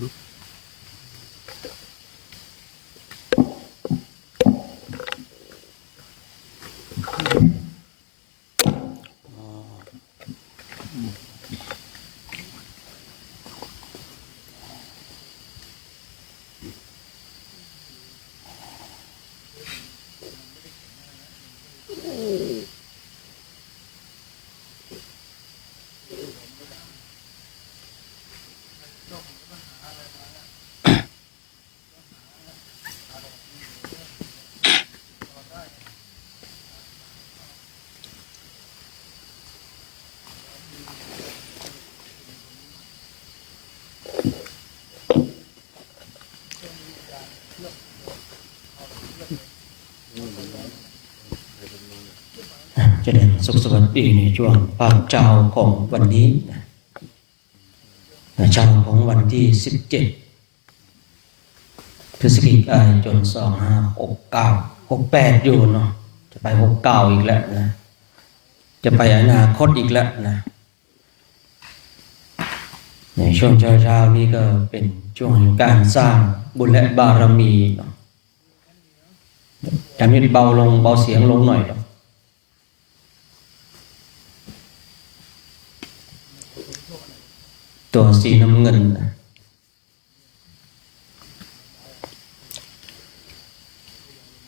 จะได้สุขสวัสดีในช่วงภาคเช้าของวันนี้เช้าของวันที่17 พฤศจิกายน 2569 68อยู่เนาะจะไป69อีกแล้วนะจะไปอนาคตอีกแล้วนะในช่วงเช้านี้ก็เป็นช่วงการสร้างบุญและบารมีเนาะจะมีเบาลงเบาเสียงลงหน่อยเนาะตัวสีน้ำเงิน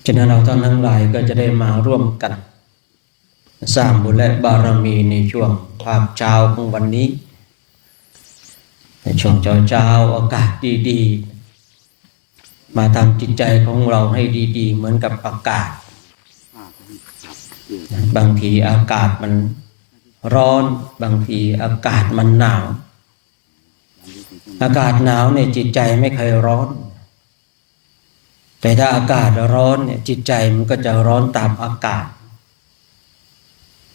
ฉะนั้นเราทั้งหลายก็จะได้มาร่วมกันสร้างบุญและบารมีในช่วงภาคเช้าของวันนี้ในช่วงเช้าอากาศดีๆมาทำจิตใจของเราให้ดีๆเหมือนกับอากาศบางทีอากาศมันร้อนบางทีอากาศมันหนาวอากาศหนาวเนี่ยจิตใจไม่เคยร้อนแต่ถ้าอากาศร้อนเนี่ยจิตใจมันก็จะร้อนตามอากาศ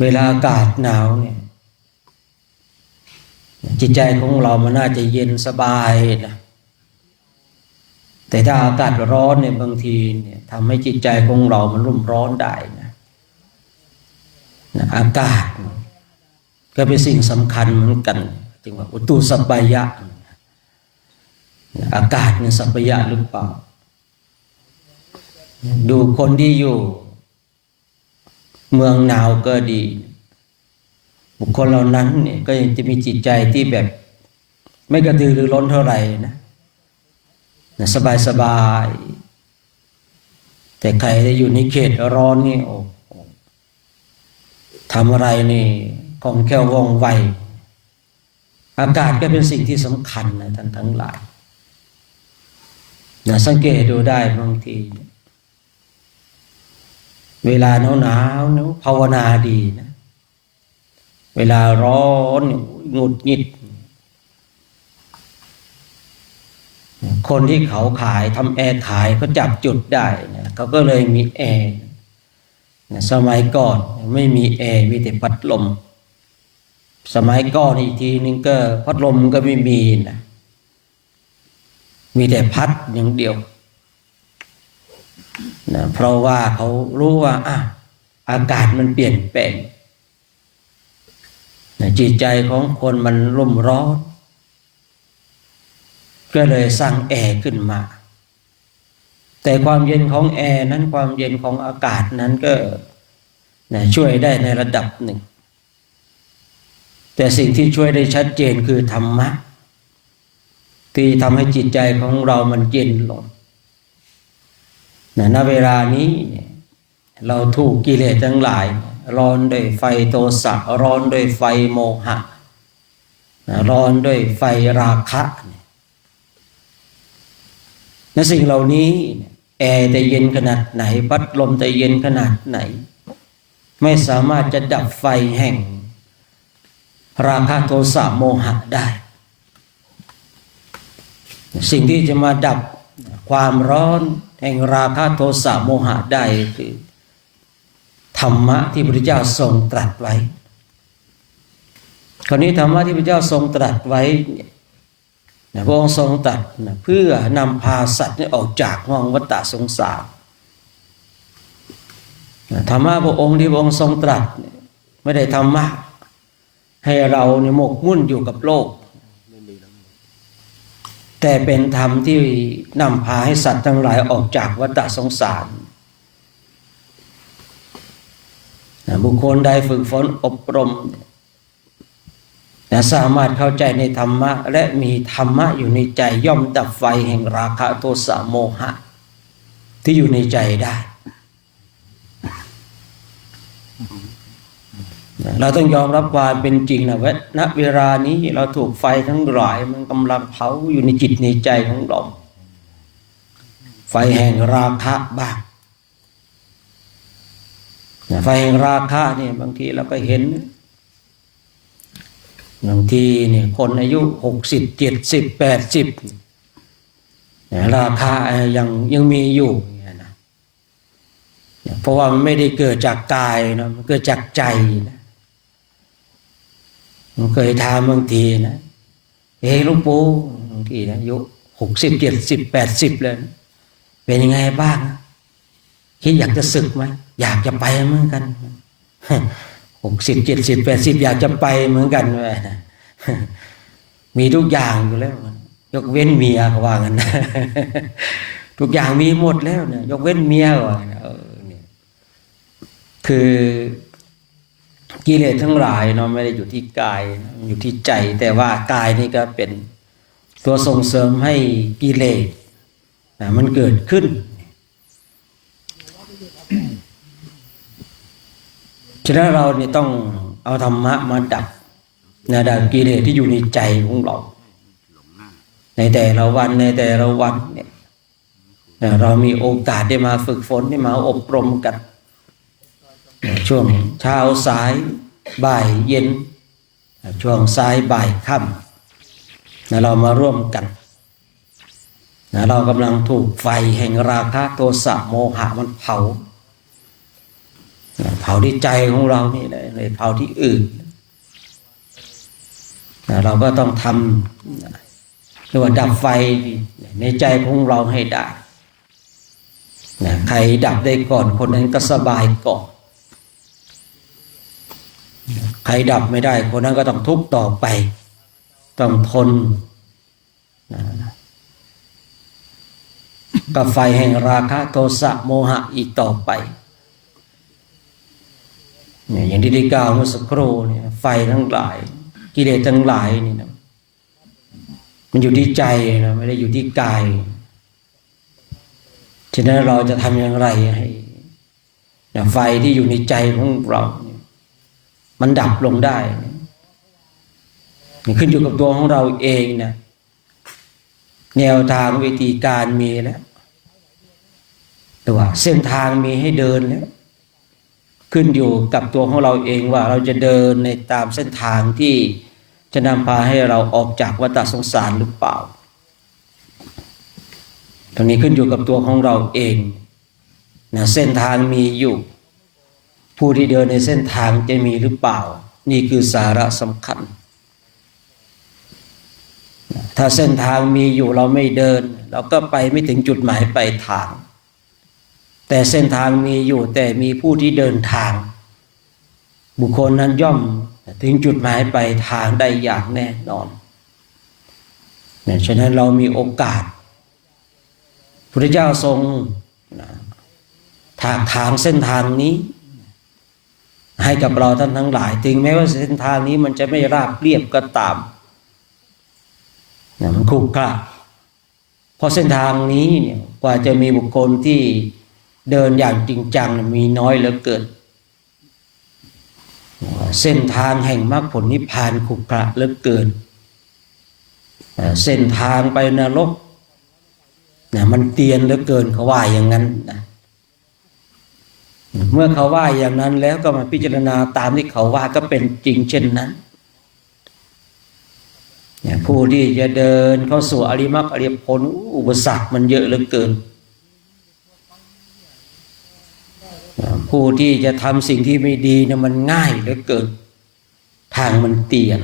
เวลาอากาศหนาวเนี่ยจิตใจของเรามันน่าจะเย็นสบายนะแต่ถ้าอากาศร้อนเนี่ยบางทีเนี่ยทำให้จิตใจของเรามันรุ่มร้อนได้นะอากาศก็เป็นสิ่งสำคัญเหมือนกันจึงว่าอุตุสัพพยะอากาศเนี่ยสัพพยะหรือเปล่าดูคนที่อยู่เมืองหนาวก็ดีบุคคลเหล่านั้นเนี่ยก็ยังจะมีจิตใจที่แบบไม่กระตือรือร้นเท่าไหร่นะสบายแต่ใครที่อยู่ในเขตร้อนนี่โอ้ทำอะไรนี่คล่องแคล่วว่องไวอากาศก็เป็นสิ่งที่สำคัญนะท่านทั้งหลายสังเกตดูได้บางทีเวลาหนาวภาวนาดีนะเวลาร้อนหงุดหงิดคนที่เขาขายทำแอร์ขายเขาจับจุดได้นะเขาก็เลยมีแอร์สมัยก่อนไม่มีแอร์มีแต่พัดลมสมัยก่อนอีกทีนึงก็พัดลมก็ไม่มีนะมีแต่พัดอย่างเดียวนะเพราะว่าเขารู้ว่าอากาศมันเปลี่ยนแปลงนะจิตใจของคนมันรุ่มร้อนก็เลยสร้างแอร์ขึ้นมาแต่ความเย็นของแอร์นั้นความเย็นของอากาศนั้นก็นะช่วยได้ในระดับหนึ่งแต่สิ่งที่ช่วยได้ชัดเจนคือธรรมะที่ทำให้จิตใจของเรามันเย็นลงณเวลานี้เราถูกกิเลสทั้งหลายร้อนด้วยไฟโทสะร้อนด้วยไฟโมหะร้อนด้วยไฟราคะสิ่งเหล่านี้แอร์จะเย็นขนาดไหนพัดลมจะเย็นขนาดไหนไม่สามารถจะดับไฟแห่งราคะโทสะโมหะได้สิ่งที่จะมาดับความร้อนแห่งราคะโทสะโมหะได้คือธรรมะที่พระพุทธเจ้าทรงตรัสไว้คราวนี้ธรรมะที่พระพุทธเจ้าทรงตรัสไว้พระองค์ทรงตรัสเพื่อนำพาสัตว์ออกจากห้วงวัฏฏะสงสารธรรมะพระองค์ที่พระองค์ทรงตรัสไม่ได้ธรรมะให้เราหมกมุ่นอยู่กับโลกแ แต่เป็นธรรมที่นำพาให้สัตว์ทั้งหลายออกจากวัฏสงสารบุคคลใดฝึกฝนอบรมสามารถเข้าใจในธรรมะและมีธรรมะอยู่ในใจย่อมดับไฟแห่งราคะโทสะโมหะที่อยู่ในใจได้เราต้องยอมรับความเป็นจริงนะว่าณเวลานี้เราถูกไฟทั้งหลายมันกำลังเผาอยู่ในจิตในใจของเราไฟแห่งราคะบ้างไฟแห่งราคะเนี่ยบางทีเราก็เห็นบางทีเนี่ยคนอายุ60 70 80ราคะยังมีอยู่นะเพราะว่ามันไม่ได้เกิดจากกายนะมันเกิดจากใจนะมันเคยถามบางทีนะหลวงปู่บางทีนะอายุ60 70 80เลยเป็นยังไงบ้างคิดอยากจะสึกไหมอยากจะไปเหมือนกัน60 70 80อยากจะไปเหมือนกันเลยนะมีทุกอย่างอยู่แล้วยกเว้นเมียก็ว่างั้นนะทุกอย่างมีหมดแล้วนะยกเว้นเมียก็ว่างั้นเนี่ยคือกิเลสทั้งหลายเนาะไม่ได้อยู่ที่กายอยู่ที่ใจแต่ว่ากายนี่ก็เป็นตัวส่งเสริมให้กิเลสมันเกิดขึ้นฉะนั้นเราเนี่ยต้องเอาธรรมะมาดับดับกิเลสที่อยู่ในใจของเราในแต่ละวันเนี่ยเรามีโอกาสได้มาฝึกฝนได้มาอบรมกันช่วงเช้าสายบ่ายเย็นช่วงสายบ่ายค่ำเรามาร่วมกันเรากำลังถูกไฟแห่งราคะโทสะโมหะมันเผาที่ใจของเรานี่เลยเผาที่อื่นเราก็ต้องทำเรียกว่าดับไฟในใจของเราให้ได้ใครดับได้ก่อนคนนั้นก็สบายก่อนใครดับไม่ได้คนนั้นก็ต้องทุกข์ต่อไปต้องทนกับไฟแห่งราคะโทสะโมหะอีกต่อไปอย่างที่ได้กล่าวเมื่อสักครู่เนี่ยไฟทั้งหลายกิเลสทั้งหลายนี่นะมันอยู่ที่ใจนะไม่ได้อยู่ที่กายฉะนั้นเราจะทำอย่างไรให้ไฟที่อยู่ในใจของเรามันดับลงได้ขึ้นอยู่กับตัวของเราเองนะแนวทางวิธีการมีแล้วตัวเส้นทางมีให้เดินแล้วขึ้นอยู่กับตัวของเราเองว่าเราจะเดินในตามเส้นทางที่จะนำพาให้เราออกจากวัฏสงสารหรือเปล่าตรงนี้ขึ้นอยู่กับตัวของเราเองนะเส้นทางมีอยู่ผู้ที่เดินในเส้นทางจะมีหรือเปล่านี่คือสาระสำคัญถ้าเส้นทางมีอยู่เราไม่เดินเราก็ไปไม่ถึงจุดหมายปลายทางแต่เส้นทางมีอยู่แต่มีผู้ที่เดินทางบุคคลนั้นย่อมถึงจุดหมายปลายทางได้อย่างแน่นอนฉะนั้นเรามีโอกาสพระพุทธเจ้าทรงทางเส้นทางนี้ให้กับเราท่านทั้งหลายถึงแม้ว่าเส้นทางนี้มันจะไม่ราบเรียบก็ตามมันขรุขระเพราะเส้นทางนี้เนี่ยกว่าจะมีบุคคลที่เดินอย่างจริงจังมีน้อยเหลือเกินเส้นทางแห่งมรรคผลนิพพานขรุขระเหลือเกินเส้นทางไปนรกมันเตียนเหลือเกินเขาว่าอย่างนั้นนะเมื่อเขาว่าอย่างนั้นแล้วก็มาพิจารณาตามที่เขาว่าก็เป็นจริงเช่นนั้นผู้ที่จะเดินเข้าสู่อริยมรรคอริยผลอุปสรรคมันเยอะเหลือเกินผู้ที่จะทำสิ่งที่ไม่ดีเนี่ยมันง่ายเหลือเกินทางมันเตียน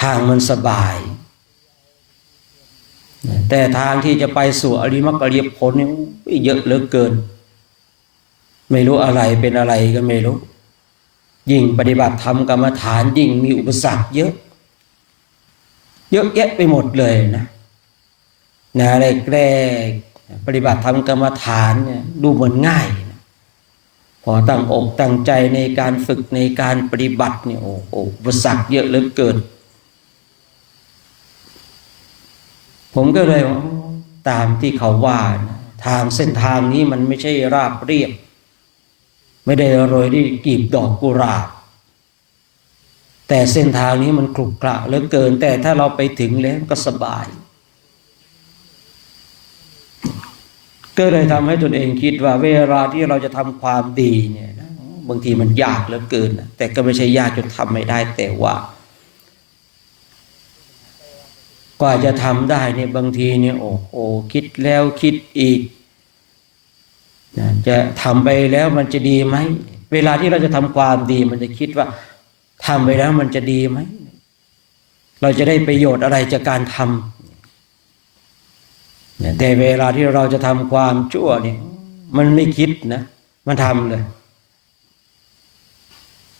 ทางมันสบายแต่ทางที่จะไปสู่อริยมรรคอริยผลเนี่ยเยอะเหลือเกินไม่รู้อะไรเป็นอะไรก็ไม่รู้ยิ่งปฏิบัติธรรมกรรมฐานยิ่งมีอุปสรรคเยอะ เยอะแยะไปหมดเลยนะแรกๆปฏิบัติธรรมกรรมฐานเนี่ยดูเหมือนง่ายนะพอตั้งอกตั้งใจในการฝึกในการปฏิบัติเนี่ยโอ้โหอุปสรรคเยอะเหลือเกินผมก็เลยว่าตามที่เขาว่านะทางเส้นทางนี้มันไม่ใช่ราบเรียบไม่ได้โรยด้วยกลีบดอกกุหลาบแต่เส้นทางนี้มันขรุขระเหลือเกินแต่ถ้าเราไปถึงแล้วก็สบายก็เลยทำให้ตนเองคิดว่าเวลาที่เราจะทำความดีเนี่ยนะบางทีมันยากเหลือเกินนะแต่ก็ไม่ใช่ยากจนทำไม่ได้แต่ว่ากว่าจะทำได้เนี่ยบางทีเนี่ยโอ้โหคิดแล้วคิดอีกนะจะทำไปแล้วมันจะดีไหมเวลาที่เราจะทำความดีมันจะคิดว่าทำไปแล้วมันจะดีไหมเราจะได้ประโยชน์อะไรจากการทำแต่เวลาที่เราจะทำความชั่วเนี่ยมันไม่คิดนะมันทำเลย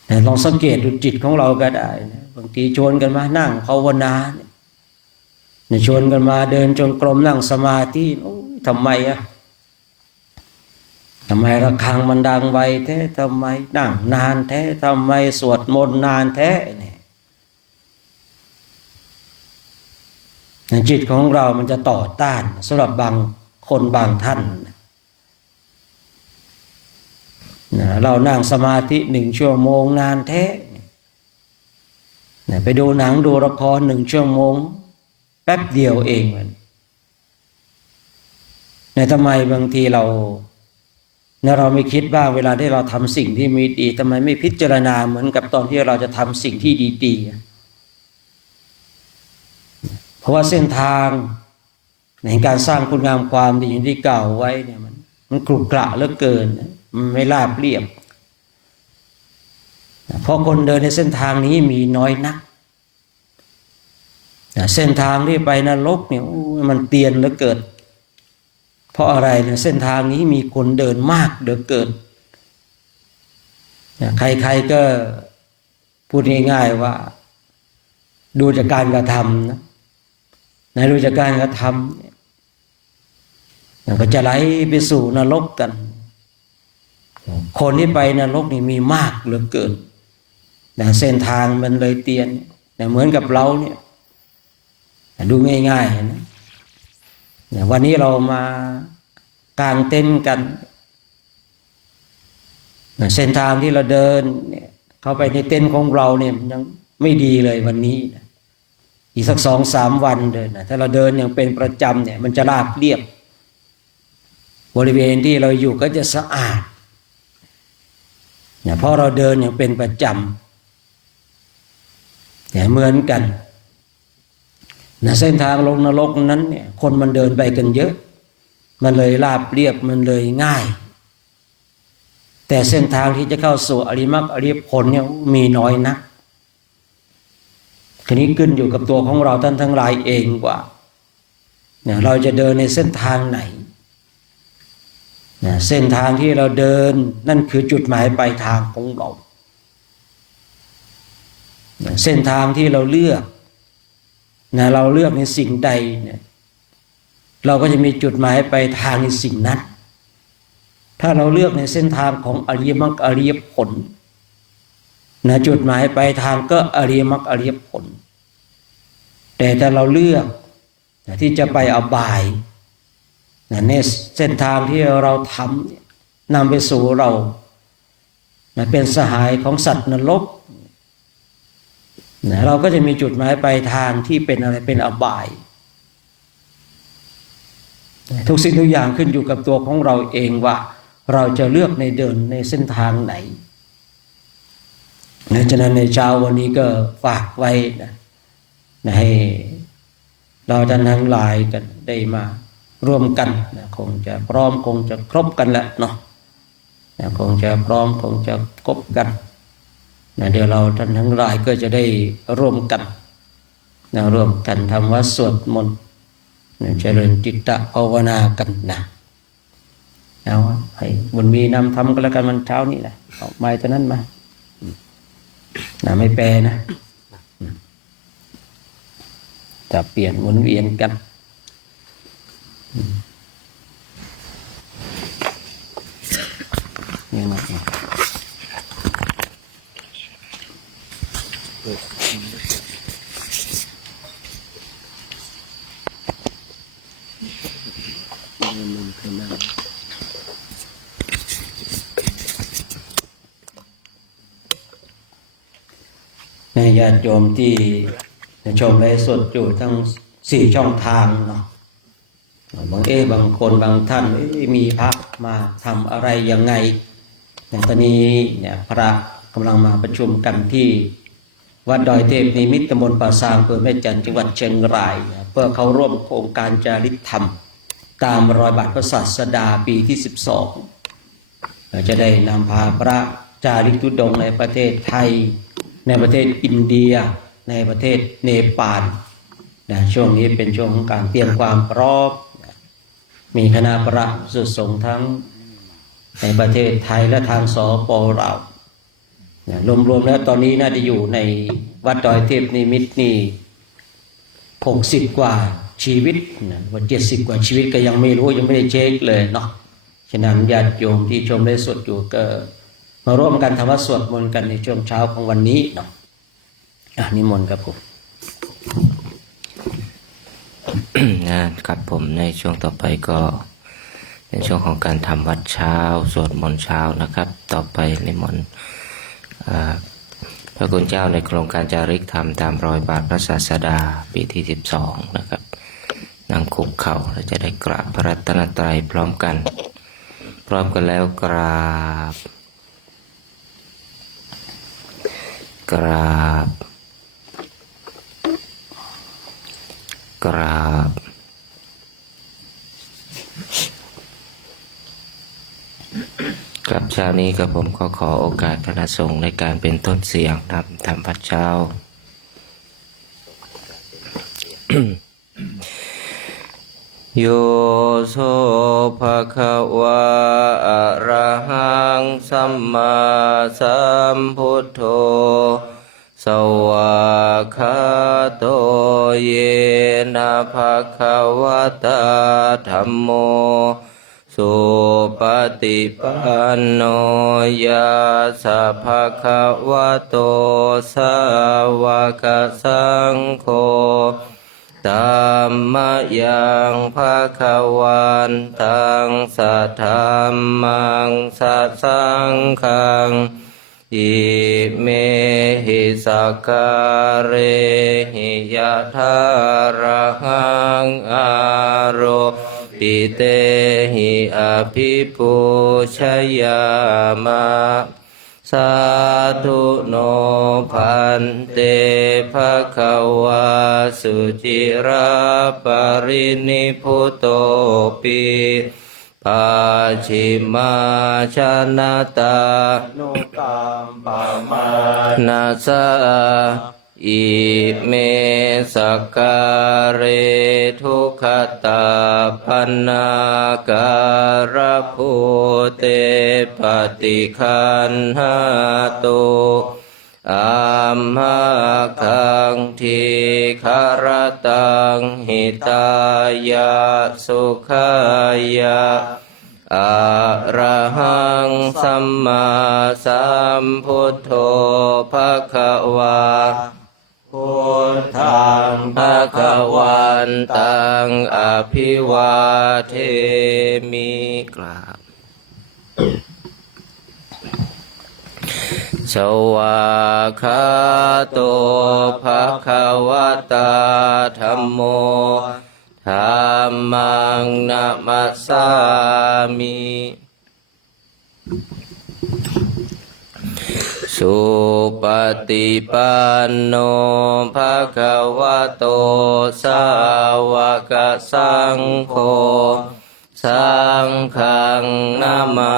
แต่ลองสังเกตดูจิตของเราก็ได้นะบางทีชวนกันมานั่งภาวนาเนี่ยชวนกันมาเดินจงกรมนั่งสมาธิทำไมทำไมระฆังมันดังไวแท้ทำไมนั่งนานแท้ทำไมสวดมนต์นานแท้เนี่ยจิตของเรามันจะต่อต้านสำหรับบางคนบางท่านเรานั่งสมาธิ1 ชั่วโมงนานแท้ไปดูหนังดูละคร1 ชั่วโมงแป๊บเดียวเองทำไมบางทีเราไม่คิดบ้างเวลาที่เราทำสิ่งที่ไม่ดีทำไมไม่พิจารณาเหมือนกับตอนที่เราจะทำสิ่งที่ดีๆเพราะว่าเส้นทางในการสร้างคุณงามความดีอย่างที่กล่าวไว้เนี่ยมันขรุขระเหลือเกินมันไม่ราบเรียบเพราะคนเดินในเส้นทางนี้มีน้อยนักเส้นทางที่ไปนรกเนี่ยมันเตียนเหลือเกินเพราะอะไรเนี่ยเส้นทางนี้มีคนเดินมากเหลือเกินใครๆก็พูดง่ายๆว่าดูจากการกระทำนะดูจากการกระทำก็จะไหลไปสู่นรกกันคนที่ไปนรกนี่มีมากเหลือเกินเส้นทางมันเลยเตียนเหมือนกับเราเนี่ยดูง่ายๆนะวันนี้เรามากางเต็นท์กันเส้นทางที่เราเดินเนี่ยเข้าไปในเต็นท์ของเราเนี่ยยังไม่ดีเลยวันนี้อีกสัก2-3 วันเดินถ้าเราเดินอย่างเป็นประจำเนี่ยมันจะราบเรียบบริเวณที่เราอยู่ก็จะสะอาดเพราะเราเดินอย่างเป็นประจำเหมือนกันเส้นทางลงนรกนั้นเนี่ยคนมันเดินไปกันเยอะมันเลยราบเรียบมันเลยง่ายแต่เส้นทางที่จะเข้าสู่อริยมรรคอริยผลเนี่ยมีน้อยนักทีนี้ขึ้นอยู่กับตัวของเราท่านทั้งหลายเองว่าเราจะเดินในเส้นทางไหนเส้นทางที่เราเดินนั่นคือจุดหมายปลายทางของเราเส้นทางที่เราเลือกเราเลือกในสิ่งใดเนี่ยเราก็จะมีจุดหมายปลายทางในสิ่งนั้นถ้าเราเลือกในเส้นทางของอริยมรรคอริยผลจุดหมายปลายทางก็อริยมรรคอริยผลแต่ถ้าเราเลือกที่จะไปอบายในเส้นทางที่เราทำนำไปสู่เราเป็นสหายของสัตว์นรกเราก็จะมีจุดหมายปลายทางที่เป็นอะไรเป็นอบายทุกสิ่งทุกอย่างขึ้นอยู่กับตัวของเราเองว่าเราจะเลือกในเดินในเส้นทางไหนฉะนั้นในเช้าวันนี้ก็ฝากไว้ให้เราท่านทั้งหลายกันได้มาร่วมกันคงจะพร้อมคงจะครบกันแหละเนาะคงจะพร้อมคงจะครบกันเดี๋ยวเราท่านทั้งหลายก็จะได้ร่วมกันร่วมกันทำวัดสวดมนต์เจริญจิตตภาวนากันเอาให้บุญมีนำทำกันแล้วกันวันเช้านี้แหละเอาไม้ตัวนั้นมาไม่แปลนะ จะเปลี่ยนหมุนเวียนกันนี่มาในญาติโยมที่ชมไลฟ์สดอยู่ทั้ง4 ช่องทางเนาะบางคนบางท่านมีพระมาทำอะไรยังไงตอนนี้เนี่ยพระกำลังมาประชุมกันที่วัดดอยเทพนิมิตรตำบลป่าซางอำเภอแม่จันทร์จังหวัดเชียงรายเพื่อเข้าร่วมโครงการจาริกธรรมตามรอยบาทพระศาสดาปีที่12จะได้นำพาพระจาริกธุดงค์ในประเทศไทยในประเทศอินเดียในประเทศเนปาลช่วงนี้เป็นช่วงของการเตรียมความพร้อมมีคณะพระสุสงฆ์ทั้งในประเทศไทยและทางสป.ลาวรวมๆแล้วตอนนี้น่าจะอยู่ในวัดดอยเทพนิมิตรนี่60 กว่าชีวิตว่า70 กว่าชีวิตก็ยังไม่รู้ยังไม่ได้เช็คเลยเนาะฉะนั้นญาติโยมที่ชมได้สดอยู่ก็มาร่วมกันทำวัดสวดมนต์กันในช่วงเช้าของวันนี้เนาะนิมนต์ครับผมครับผมในช่วงต่อไปก็เป็นช่วงของการทำวัดเช้าสวดมนต์เช้านะครับต่อไปนิมนต์พระคุณเจ้าในโครงการจาริกธรรมตามรอยบาทพระศาสดาปีที่12นะครับนั่งคุกเข่าเราจะได้กราบพระรัตนตรัยพร้อมกันแล้วกราบครับเช้านี้กับผมก็ขอโอกาสคณะสงฆ์ในการเป็นต้นเสียงทำวัดเช้า โยโสภะคะวะอะระหังสัมมาสัมพุทโธสวากขาโตเยนะภะคะวะตาธัมโมสุปฏิปันโนยะสะภะคะวะโตสาวกสังโฆธัมมยังภะคะวันตังสัทธัมมังสัสสังฆังอิเมหิสักการะหิยะทาระหังอาโรปิเตหิอภิปูชยามะสาธุโนพันเตภะคะวะสุจิราปรินิพุตโตปิปัจฉิมาชนะตานุตัมปะมานาสะอิเมสักการะทุกขตาปันนาการะภูเตปฏิคันหาตุอัมหะคังทีคารตังหิตายะสุขายะอะระหังสัมมาสัมพุทโธภะคะวะพุทธังภะคะวันตังอภิวาเทมิกราบสวากขาโตภะคะวะตาธัมโมธัมมังนะมัสสามิสุปฏิปันโนภะคะวะโตสาวกสังโฆสังฆังนามา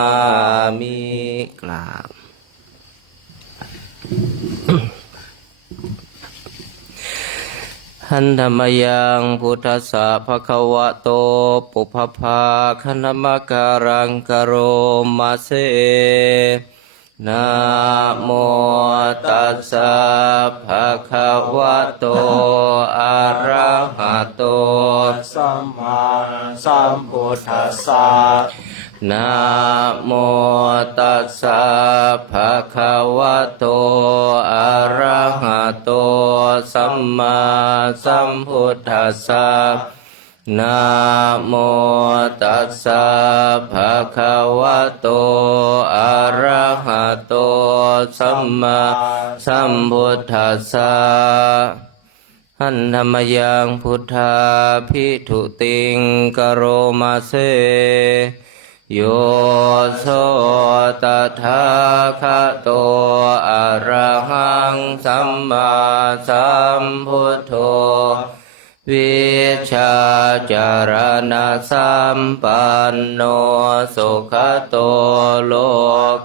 มิกราบหันธรรมยังพุทธัสสะภะคะวะโตปุพพาคณมการังกโรมาเสนะโมตัสสะภะคะวะโต อะระหะโตสัมมาสัมพุทธัสสะนะโมตัสสะภะคะวะโตอะระหะโตสัมมาสัมพุทธัสสะนะโมตัสสะภะคะวะโตอะระหะโตสัมมาสัมพุทธัสสะหันธรรมยังพุทธาภิทุติงกโรมาเสโยโสตถาคะโตอะระหังสัมมาสัมพุทโธวิชาจารณะสัมปันโนสุขโตโล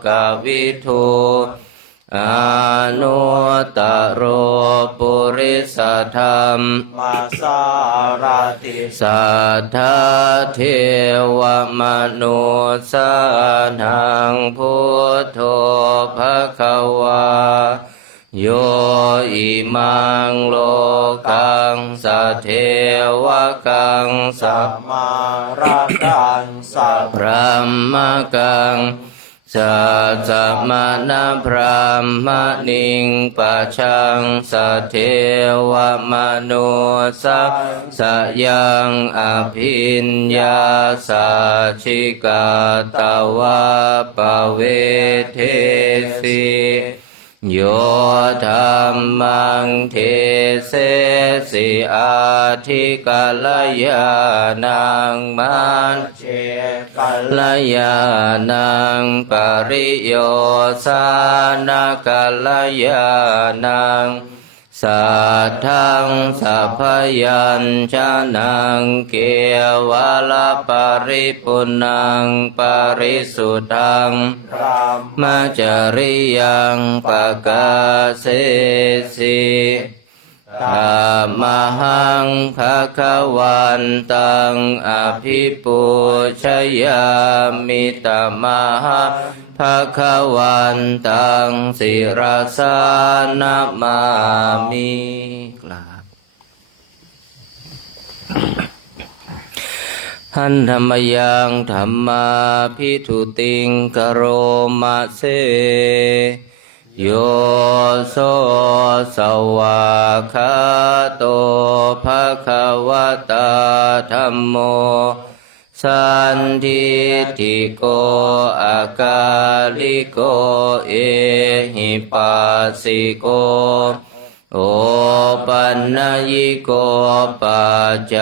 กวิทูอานุตตโรปุริสธรรมมาสารติ สัทธาเทวมนุสานังพุทโธภควาโยอิมังโลกังสัทเทวกังสัพมาราดันสัพพรหมกังสัจจมานะพรหมนิงปัจฉังสัทเทวมนุสะสยังอภิญญาสัจฉิกาตวะปเวเทสีโยธรรมังเทเสสิอาทิกัลยาณังมันเจกัลลยานังปริโยสานกัลยานังสัทธังสัพพยัญชนะเกวะละปริปุณังปริสุทธังพรามมัจจริยังปะกาเสสิธรรมหังภะคะวันตังอภิปูชยามิตมหังภะคะวันตังศิรสานะมามิกราบหันธรรมยังธรรมาภิทุติงกโรมาเสโยโสสวากขาโตภะคะวะตาธัมโมสันทิฏฐิโกอากาลิโกเอหิปัสสิโกโอปันนยิโกปัจจ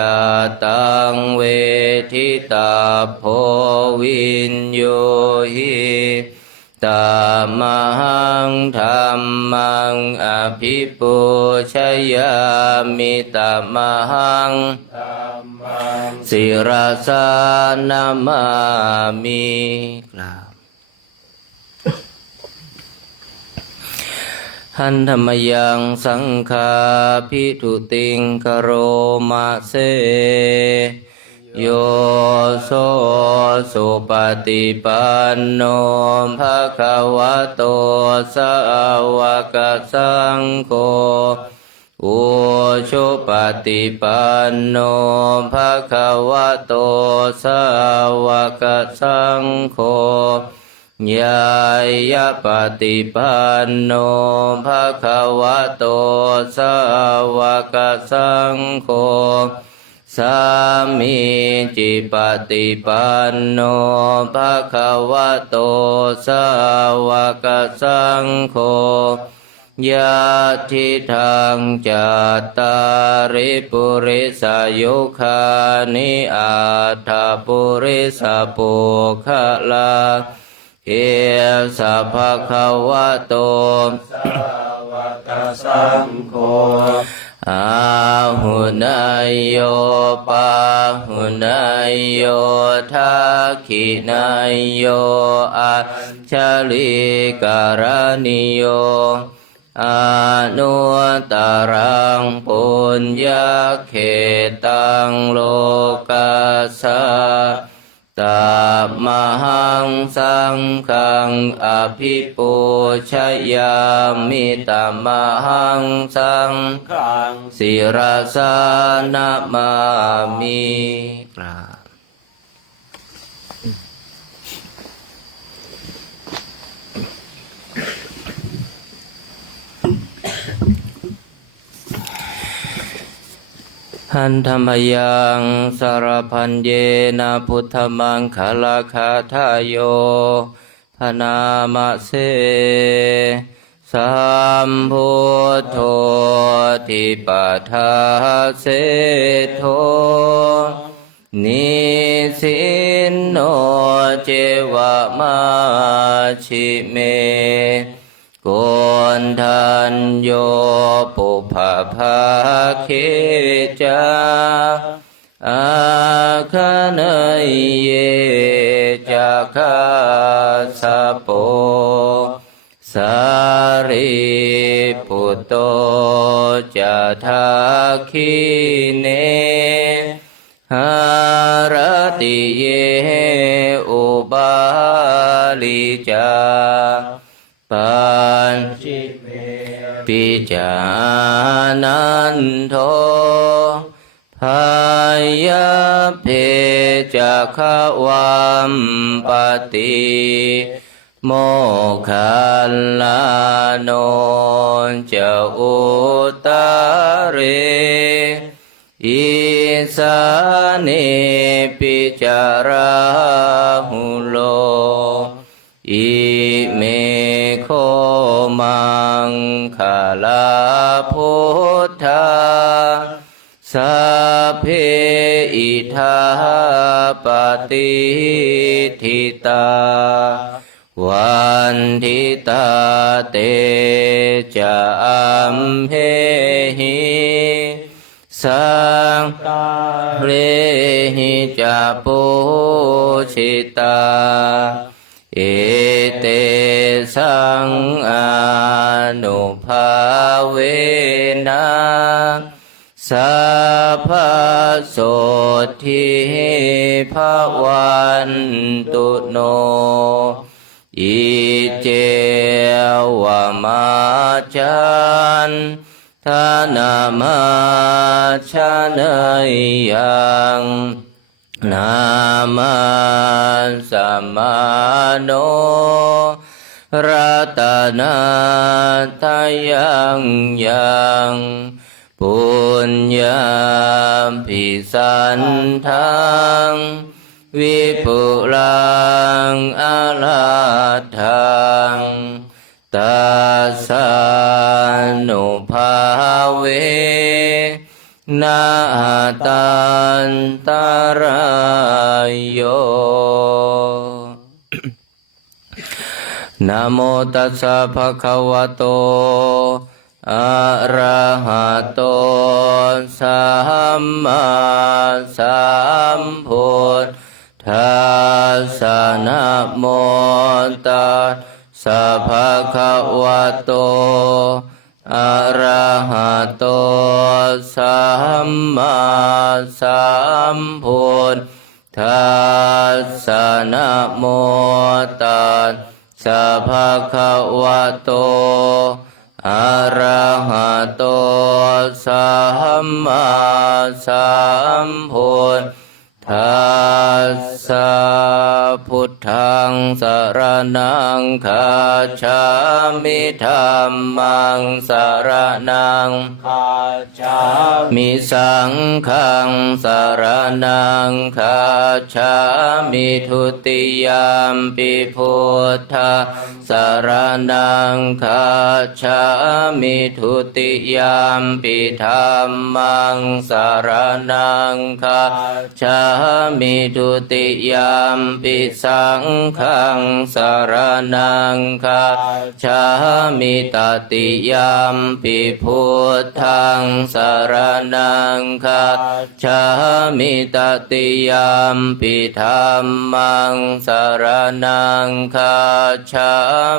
ตังเวทิตาโพวินโยหิตามหังธรรมังอภิปูชยามิตามหังศิรสานามามิกล่าวหันธรรมยังสังฆาภิทุติงกโรมาเสโยโสสุปฏิปันโนภะคะวะโตสาวกสังโฆอุชุปฏิปันโนภะคะวะโตสาวกสังโฆญาญาปฏิปันโนภะคะวะโตสาวกสังโฆสามีจิปฏิปันโนภะคะวะโตสาวกสังโฆญาทิทังจัตตาริปุริสายุคานิอัตถปุริสปุคะลาเอสะภะคะวะโตสาวกสังโฆอาหุนายโยปาหุนายโยทักขินายโยอัจฉริการณิโยอนุตตรังปุญญเขตังโลกัสสะ ตัมหังสังฆังอภิปูชยามิตัมหังสังฆังศิรสานะมามิกราบหันธรรมยังสารพันเยนะพุทธมังคลาคาทายโยพนามะเสสัมพุทโธทิปัฏฐาเสโธนิสินโนเจวะมาชิเมโกนทันโยปุพพาเคจาอาคเนยเยจักขาสะโปสาริปุตโตจะทักขิเนหารติเยอุบาลิจาปัญจิเมปิจานันโทพายาเพจักขวัมปติโมคคัลลาโนจะอุตเรอิสานิปิจาราหุโลอิเมโคมังคลาพุทธาสัพเพอิทาปฏิทิตาวันทิตาเตจะอัมเหหิสังเรหิจะปุชิตาเอเตสังอานุภาเวนะสัพพโสทิภวันตุโนอิเจวมาจันทานามาชะเนยยังนามาสัมมาโนรัตนาทายังยังปุญญาภิสันทังวิปุลังอาลาทังตัสสะนุภาเวนะตันตรายโย นะโมตัสสะภะคะวะโตอะระหะโตสัมมาสัมพุทธัสสะนะโมตัสสะภะคะวะโตอะระหะโตสัมมาสัมพุทธัสสะนะโมตัสสะภะคะวะโตอะระหะโตสัมมาสัมพุทธัสสะพุทธังสรณังคัจฉามิธัมมังสรณังคัจฉามิสังฆังสรณังคัจฉามิทุติยามปิพุทธะสรณังคัจฉามิทุติยามปิธัมมังสรณังคัจฉามิทุติยามปิสังฆังสรณังคัจฉามิตติยามปิพุทธังสรณังคัจฉามิตติยามปิธัมมังสรณังคัจฉา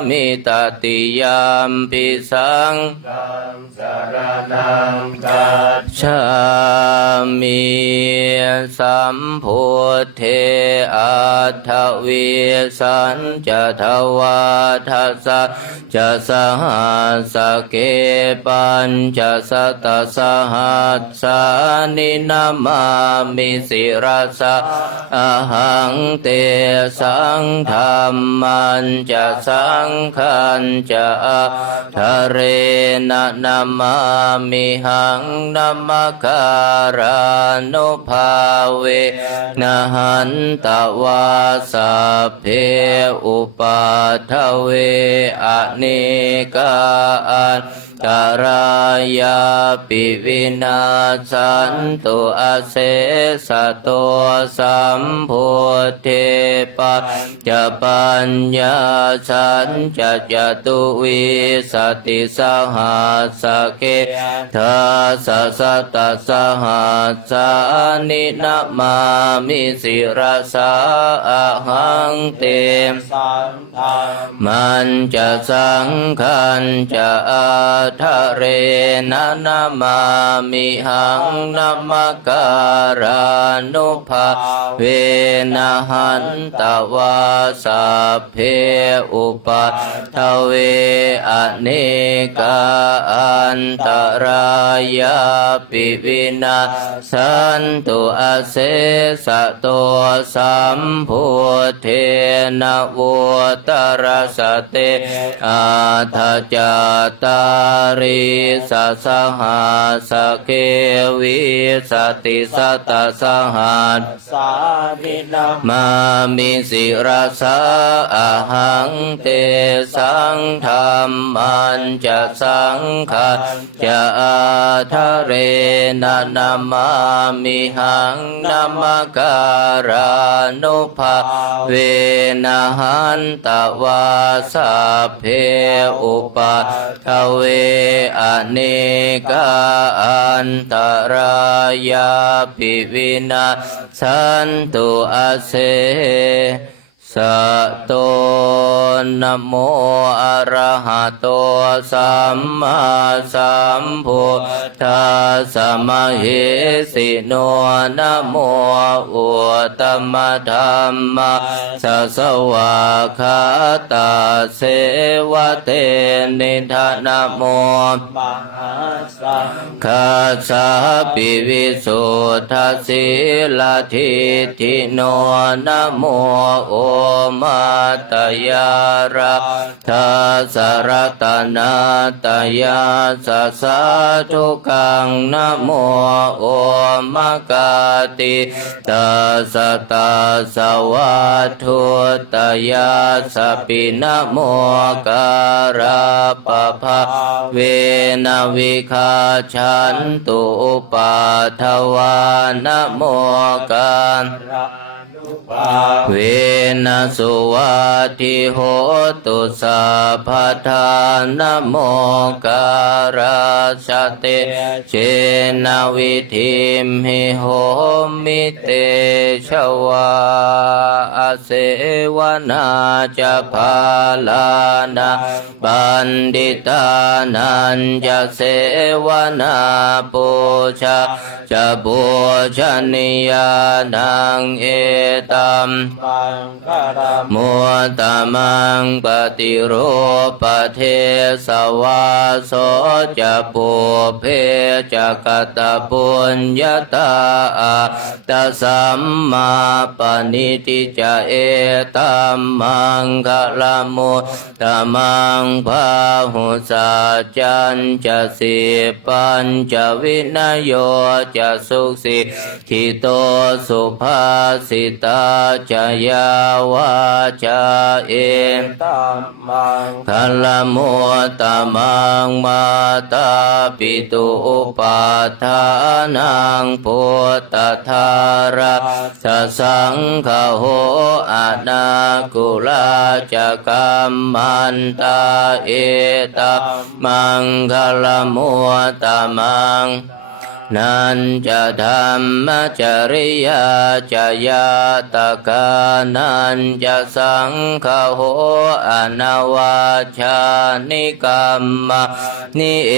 มิตติยามปิสังฆังสรณังคัจฉา มิสัมพุทเทอัฏฐวิสัญจะทวาทัสสะจะสหัสสะเกปัญจะสัตตสหัสสานินามามิสิรัสสะอะหังเตสังธรรมันจะสังขันจะอะทะเรนะนามามิหังนัมมการานุภาเวนะหันตวาสัพเพอุปัฏฐเวอเนกาอันตรายาปิวินาสันตุอาเสสะโตสัมพุทเทปัจจปัญญาสันจะจตุวิสติสหัสสะเกทัสสะสัตตสหัสสานินามามิสิรัสสะอะหังเตมันจะสังขันจะอาทะเรนะนามามิหังนัมมการานุภาเวนะหันตวาสัพเพอุปัฏฐเวอเนกาอันตรายาปิวินาสันตุอาเสสะโตสัมพุทเทนะวุตรสเตอาทะจตาริสัสหัสสะเกวิสติสัตตสหัสสานินามามิสิรัสสะอะหังเตสังธรรมันจะสังขัสจะอาทะเรนะนามามิหังนัมมการานุภาเวนะหันตวาสัพเพอุปัฏฐเวอเนกาอันตรายาปิวินาสันตุอาเสสะโตนะโมอะระหะโตสัมมาสัมพุทธัสสะมะเหสิโนนะโมอุตตมะธัมมาสัสสวะคาตาเสวะเตนิทานะโมมหาสังฆัสสะปิวิสุทธัสสิลทิฏฐิโนนะโมโอมาตยาระทัสสะรัตนาตยาสัสสะทุกังนะโมโอมกาติตัสสะตัสสะวัตถุตยาสปินะโมการะปะภะเวนะวิคาชันตุปาทวานะโมการะเวนะสุวัตถิโหตุสัพพทานะโมการะสะเตเชนะวิธิมหิโหมิเตชวาอาเสวนาจะภาลานะบัณฑิตานันจะเสวนาปูชาจะบูชนียานังเอตัมมุตตมังปฏิรูปเทสวาโสจะปุเพจะกตปุญญาตาตัสสัมมาปณิทิจะเอตัมมังคะละมุตตมังพาหุสัจจันจะสิปัญจวินโยจะสุสิขิโตสุภาสิตาจยาวาจาเอตัมมังคะละมุตตมังมาตาปิตุอุปัฏฐานังพุทธทาระสังฆโหอนาคุลาจะกัมมันตาเอตัมมังคะละมุตตมัง นันจะธรรมจริยาจยาตกานันจะสังฆโหอนาวาชานิกรรมนิเอ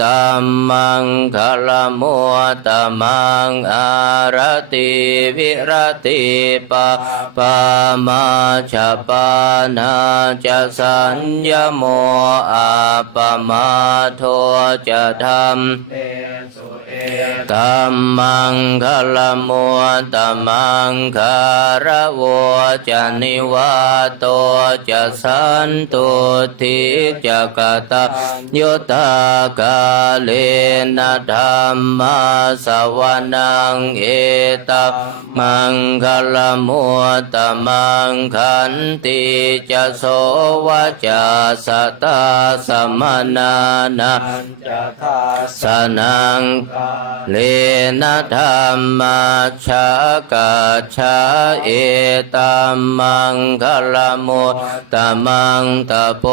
ตัมมังคลมัวตมังอารติวิรติปามาชปานาจะสัญญโมอาปมาโทจะธรรมตัมมังคลมัวตมังคารโวจะนิวาโตจะสันตุทิจะกตะยุตากาเลนะธรรมาสวนังเอตัมมังคลมัวตมังขันติจะโสวจะสตาสมนานะสนังเลนะธรรมาชากาชาเอตัมมังคลมุตตมังตะโพ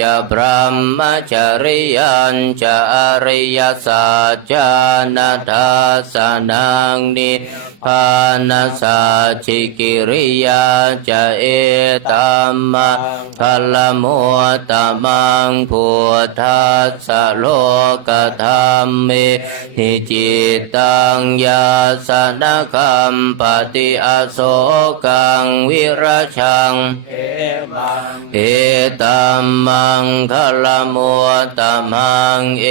จะพรหมจริยัญจะอริยสัจจานาทัสสนังนิพานาสัจฉิกิริยาจะเอตัมมังคลมุตตมังพุทธัสสะโลกธัมเมหิจิตังยาสนคัมปติอโศกังวิราชังเอตัมมังคลมุตตมังเอ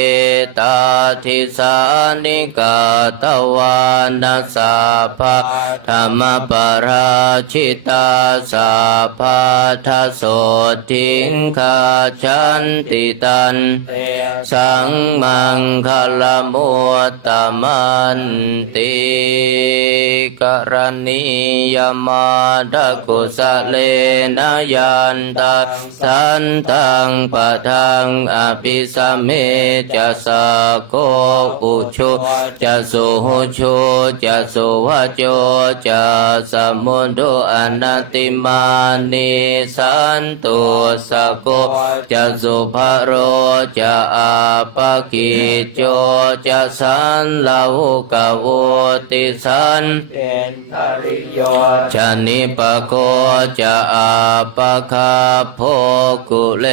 ตาทิสานิกาตวานัสสะภะธรรมปราชิตาสัพพะทัสโสทิงคาชันติตันสังมังคลมุตตมันติกรณียมาทกุสะเลนะยันตาสันตังปะทังอภิสัมเมจะสะโกอุชุจะสุหุชุจะสุวะโจจะสมุนโดอนัตติมานิสันตุสะโกจะสุภโรจะอาปกิจโจจะสันลาหุกโวติสันชานิปโคจะอาปะคาโพกุเล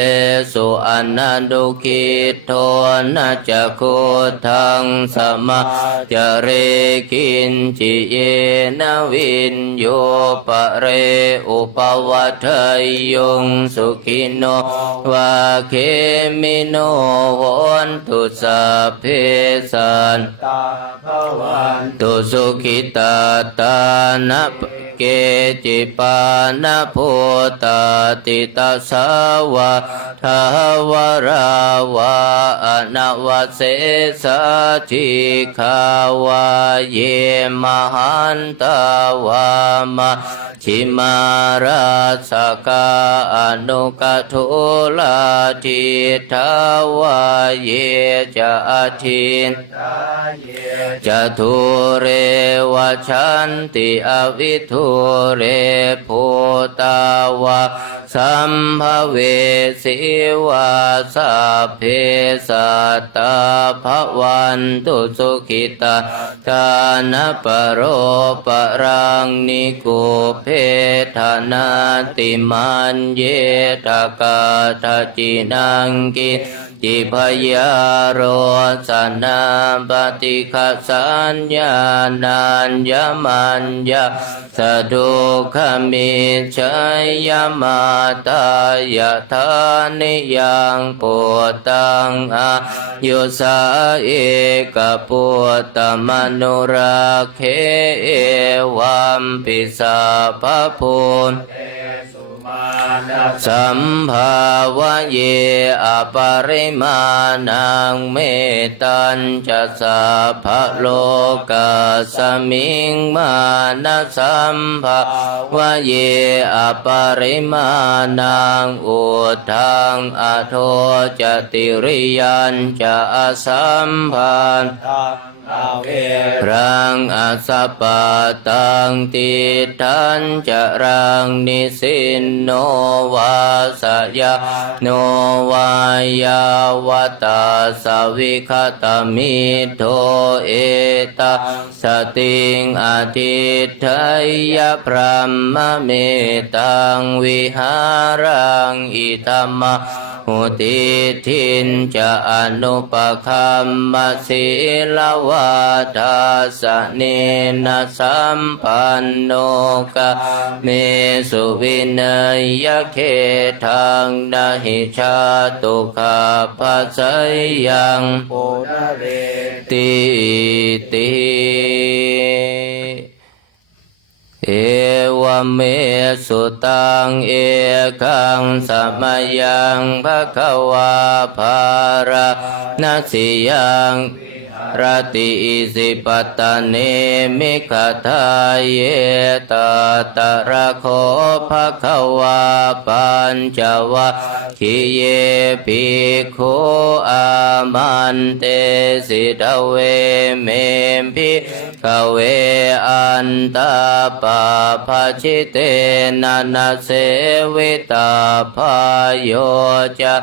สุอนันดุกิโทนะจะโคทังสมาจะเรกินจิเยนะวินโยปะเรอุปวัฏยงสุขิโนวาเคมิโนโหนตุสัพเพสันตุสุขิตาตานะเกจิปานะโพตติตาสาวะทาวราวะอนาวเสสะจิขาวะเยมหันตาวามะชิมาราสกาอนุกทุลาทิทาวะเยจะอาทินจะทุเรวชันติอวิทุเรภูตาวะสัมภเวสีวาสัพเพสัตตาภวันตุสุขิตาทานปโรปรังนิโกเพทนาติมันเยทกาทจินังกิจิพยโรสนาปฏิฆะสัญญานัญญมัญญาสดุขมิชัยยมาตายะธานิยังปุตตังอายุสาเอกปุตตมนุราเคเอวัมปิสาภพุนสัมภาวะเยอปริมาณังเมตัญจะสัพพะโลกาสมิงมานะสัมภาวะเยอปริมาณังอุทังอโทจติริยัญจะอสัมพัน เว พรังอัสสะปะตังติทันจะรังนิสินโนวาสยาโนวายาวตาสวิคตมิโทเอตาสติงอทิทยพรหมเมตังวิหารังอิตัมมะหุติทินจะอนุปคัมมศิลวาทาสเนนะสัมปันโนกะเมสุวินัยเขทังนะหิชาตุขาภัสยัง โพธเร ติติเอวเมสุตังเอกังสมัยยังภควาภารนัสสิยังรติอิสิปตะเนมิขทาเยตตะระโคภควาปัญจวัคคีเยภิกขุอามันเตสิทเวเมภิกขเวอันตาปาภชิเตนะนะเสวิตาภายโยจะ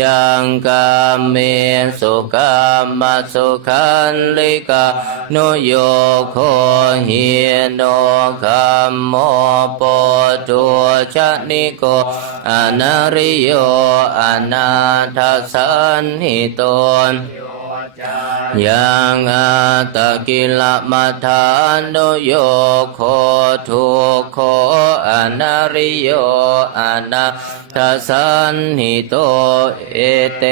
ยังกาเมสุกามสุขันลิกาโนโยโคหิโนคัมโมโปตุชนิโกอนาริโยอนาถสันหิโตนยังอาตะกิลมัฏฐานโนโยโคทุกโคอนาริโยอนาถสันหิโตเอเต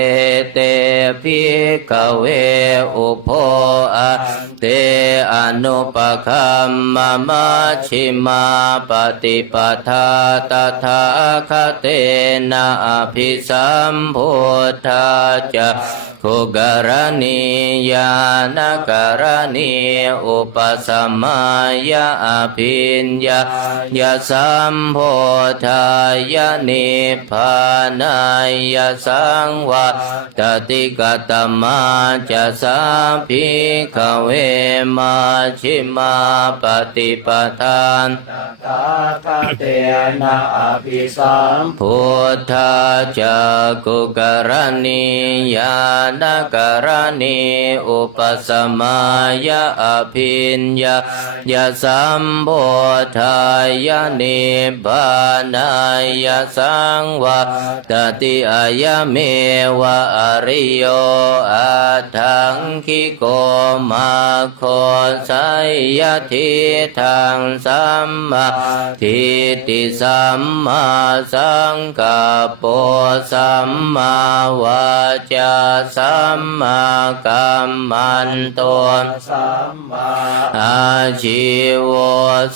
เตภิกขเวอุโภอะเตอนุปคัมมะมัชฌิมาปฏิปทาตถาคเตนะอภิสัมพุทธาจะขุกรณียานกรณีอุปสัมมายะอภิญญายะสัมโพธายะนิพพานายะสังวาตติกตมาจะสัพพิกเวมาชิมาปฏิปทาน ตาคเตนะอภิสัม พุทธาจักขุกรณียานกรณีอุปสัมมายะอภิญญายะสัมโพธายะนิพพานายะสังวาตติอายะเมวะอริโยอัตถังคิโกมาโคสัยยะทิทังสัมมาทิฏฐิสัมมาสังกัปโปสัมมาวาจาสัมมากัมมันโต สัมมา อาชีว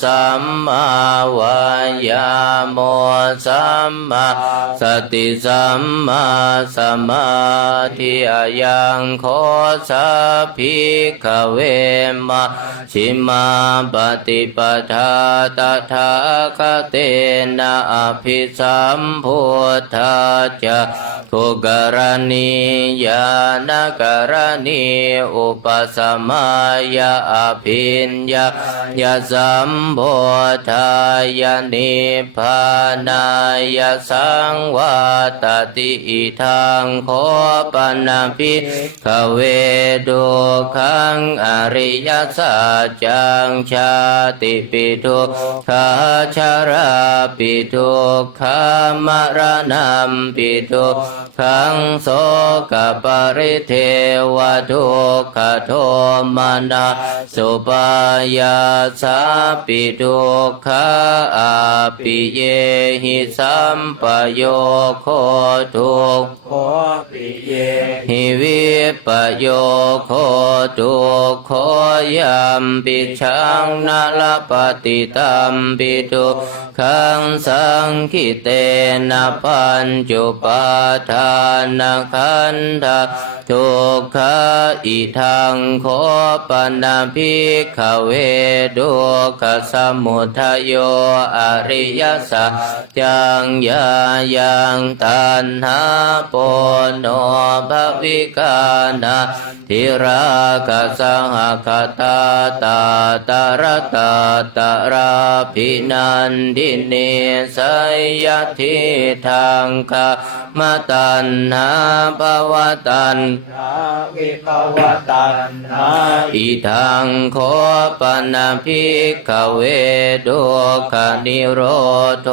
สัมมาวายาโมสัมมาสติสัมมาสมาธิอายังโคสัพพิกเวมาชิมาปฏิปทาตถาคเตนะอภิสัมพุทธาจะขุกรณียานกรณีอุปสัมมายะอภิญญายะสัมโพธายะนิพพานายะสังวาตติอิทังโคปนะภิกขเวดุขังอริยสัจจังชาติปิทุกขาชาราปิทุกขามรณะปิทุกขังโสกปริเทวทุกขโทมานะสุปายาสาปิทุกขาอาปิเยหิสัมปโยโคทุก โคปิเย หิวิปโยโคทุกโคยัมปิชังนาลปฏิตัมปิทุกขังสังคิเตนะปัญจุปาทานขันธาทุกขาอิทังโคปนะภิกขเวดุขสมุทัยโยอริยสัจจังยายังตัณหาโปโนภวิกา นาทิราคะสหคตาตาตระตาตราภินันดิเนสยทิทังคามตัณหาภวตันวิภวตัณหาอิทังโคปนะภิกขเวทุกขนิโรธ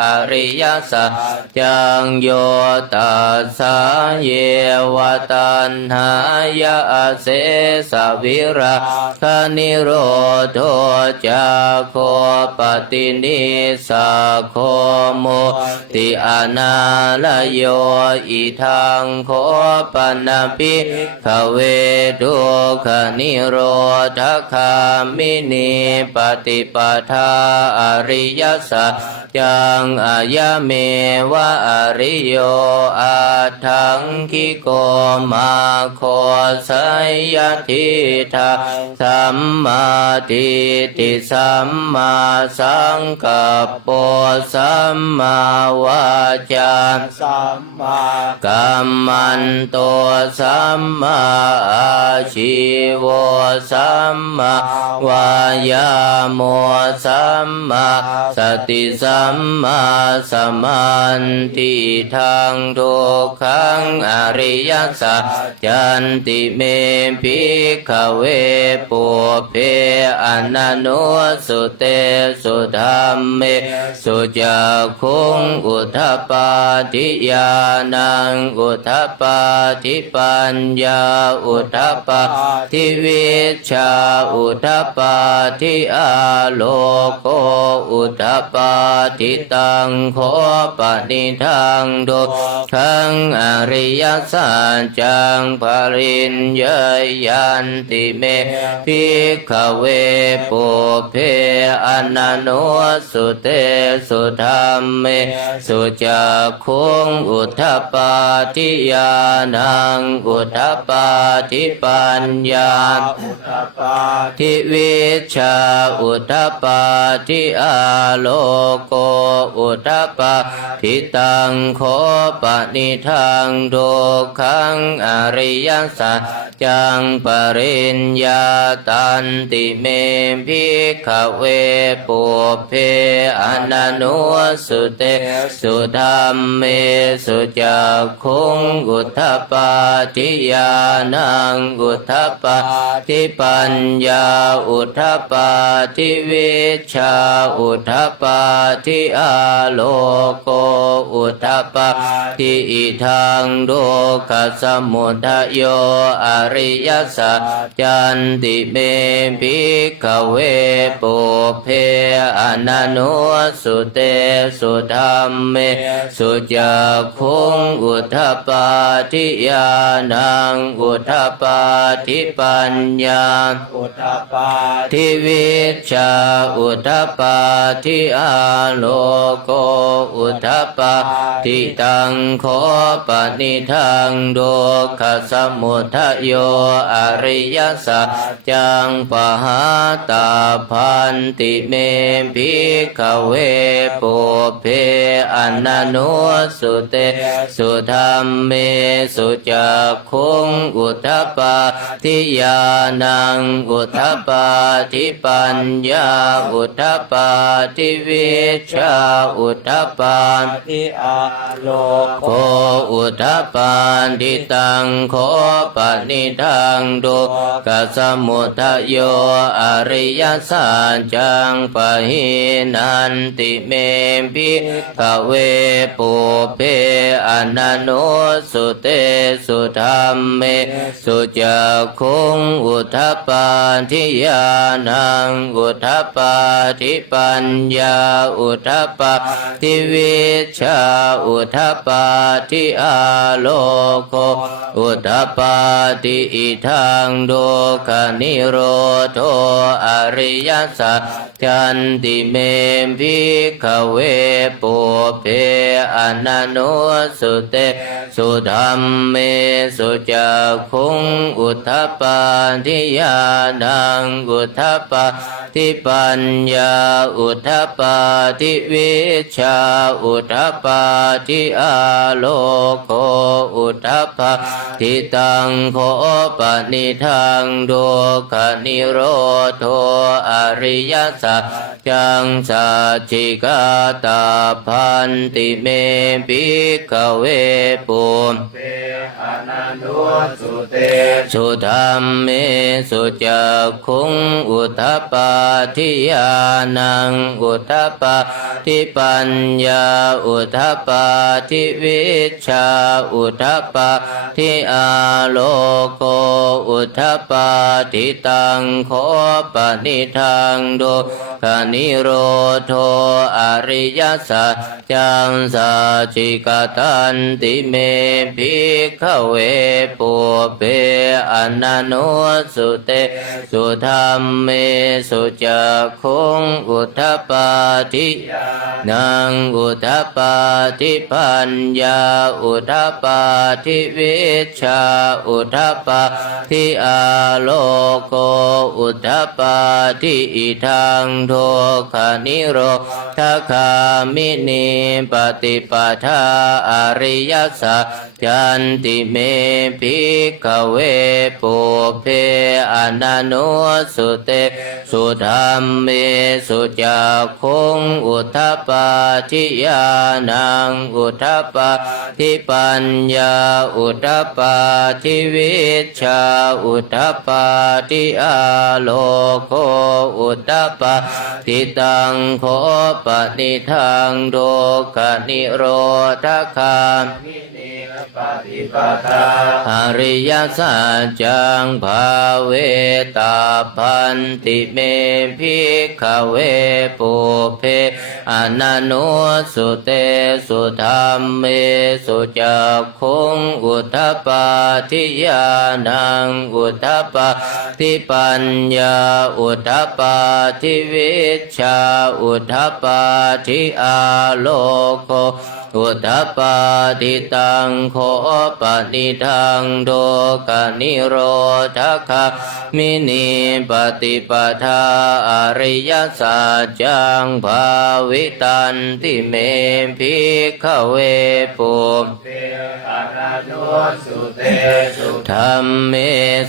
อริยสัจจังโยตัสสะเยวตัณหายะเสสวิราคนิโรธจักโคปฏินิสักโคโมติอนาลโยอิทังโคปนะภิกขเวทุกขนิโรธคามินีปฏิปทาอริยสัจจังอายะเมวะอริโยอาทังคิโกมาโคสัยยทิทาสัมมาทิฏฐิสัมมาสังกัปปะสัมมาวาจาสัมมากัมมันโตสัมมาอาชีวสัมมาวายาโมสัมมาสติสัมมาสมันติทังทุกขังอริยสัจจันติเมภิกขเวปุเพอนันโนสุเตสุธัมเมสุจักขุงอุทธปาทิญาณังอุทธปาทิปัญญาอุทธปาทิวิชชาอุทธปาทิอาโลโกอุทธปาทิตังโคปนิทังทุกขังอริยสัจจังปริญญายันติเมภิกขเวปุเพอนันโนสุเตสุธัมเมสุจักขุงอุทธปาทิญาณังอุทธปาทิปัญญาอุทธปาทิวิชชาอุทธปาทิอาโลโกอุทธปาทิตังโคปนิทังทุกขังอริยสัจจังปริญญาตันติเมภิกขเวปุเพอนันโนสุเตสุธัมเมสุจักขุงอุทธปาทิญาณังอุทธปาทิปัญญาอุทธปาทิวิชชาอุทธปาทิอาโลโกอุทธปาทิอิทังทุกขสมุทัยโยอริยสัจจันติเมภิกขเวปุเพอนันโนสุเตสุธัมเมสุจักขุงอุทธปาทิญาณังอุทธปาทิปัญญาอุทธปาทิวิชชาอุทธปาทิอาโลโกอุทธปาทิตังโคปนิทังทุกขสมุทัยโยอริยสัจจังปหาตาพันติเมภิกขเวปุเพอนันโนสุเตสุธัมเมสุจักขุงอุทธปาทิญาณังอุทธปาทิปัญญาอุทธปาทิวิชชาอุทธปาทิอาโลโกอุทธปาทิตังโคปนิทังทุกขสมุทัยโยอริยสัจจังปหินันติเมภิกขเวปุเพอนันโนสุเตสุธัมเมสุจักขุงอุทธปาทิญาณังอุทธปาทิปัญญาอุทธปาทิวิชชาอุทธปาทิอาโลโกอุทธปาทิอิทังทุกขนิโร โทอริยสัจจันติเมภิกขเวปุเพอนันโนสุเตสุธัมเมสุจักขุงอุทธปปาทิญาณังอุทธปปาทิปัญญาอุทธปปาทิวิชชาอุทธปปาทิอาโลโคอุทธปปาทิตังโคปนิทังทุกขนิโรโธอริยสัจจังสัจจิกาตาพันติเมภิกขเวปุเปอนันโนสุเตสุธัมเมสุจักขุงอุทธปปาทิญาณังอุทธปปาทิปัญญาอุทธปปาทิวิชชาอุทธปปาทิอาโลโกอุทธปปาทิตังโคปนิทังทุกขนิโรโธอริยสัจจังสัจจิกตันติเมภิกขเวปุเปอนันโนสุเตสุธัมเมสุจักขุงอุทธปปาทินังอุทธปปาทิปัญญาอุทธปปาทิวิชชาอุทธปปาทิอาโลโกอุทธปปาทิอิทังทุกขนิโรธคามินีปฏิปทาอริยสัจจันติเมภิกขเวปุเพอนันโนสุเตสุธัมเมสุจักขุงอุทธปปาทิญาณังอุทธปปาทิปัญญาอุทธปปาทิวิชชาอุทธปปาทิอาโลโคอุทธปปาทิตังโคปนิทังทุกขนิโรธคาปฏิปทาอริยสัจจังภาเวตาพันติเมภิกขเวปุเพอนันโนสุเตสุธัมเมสุจักขุงอุทธปปาทิญาณังอุทธปปาทิปัญญาอุทธปปาทิวิชชาอุทธปปาทิอาโลโคอุทธปปาทิตังโคปนิทังทุกขนิโรธคามินีปฏิปทาอริยสัจจังภาวิตันติเมภิกขเวปุเปอนันโนสุเตสุธัมเม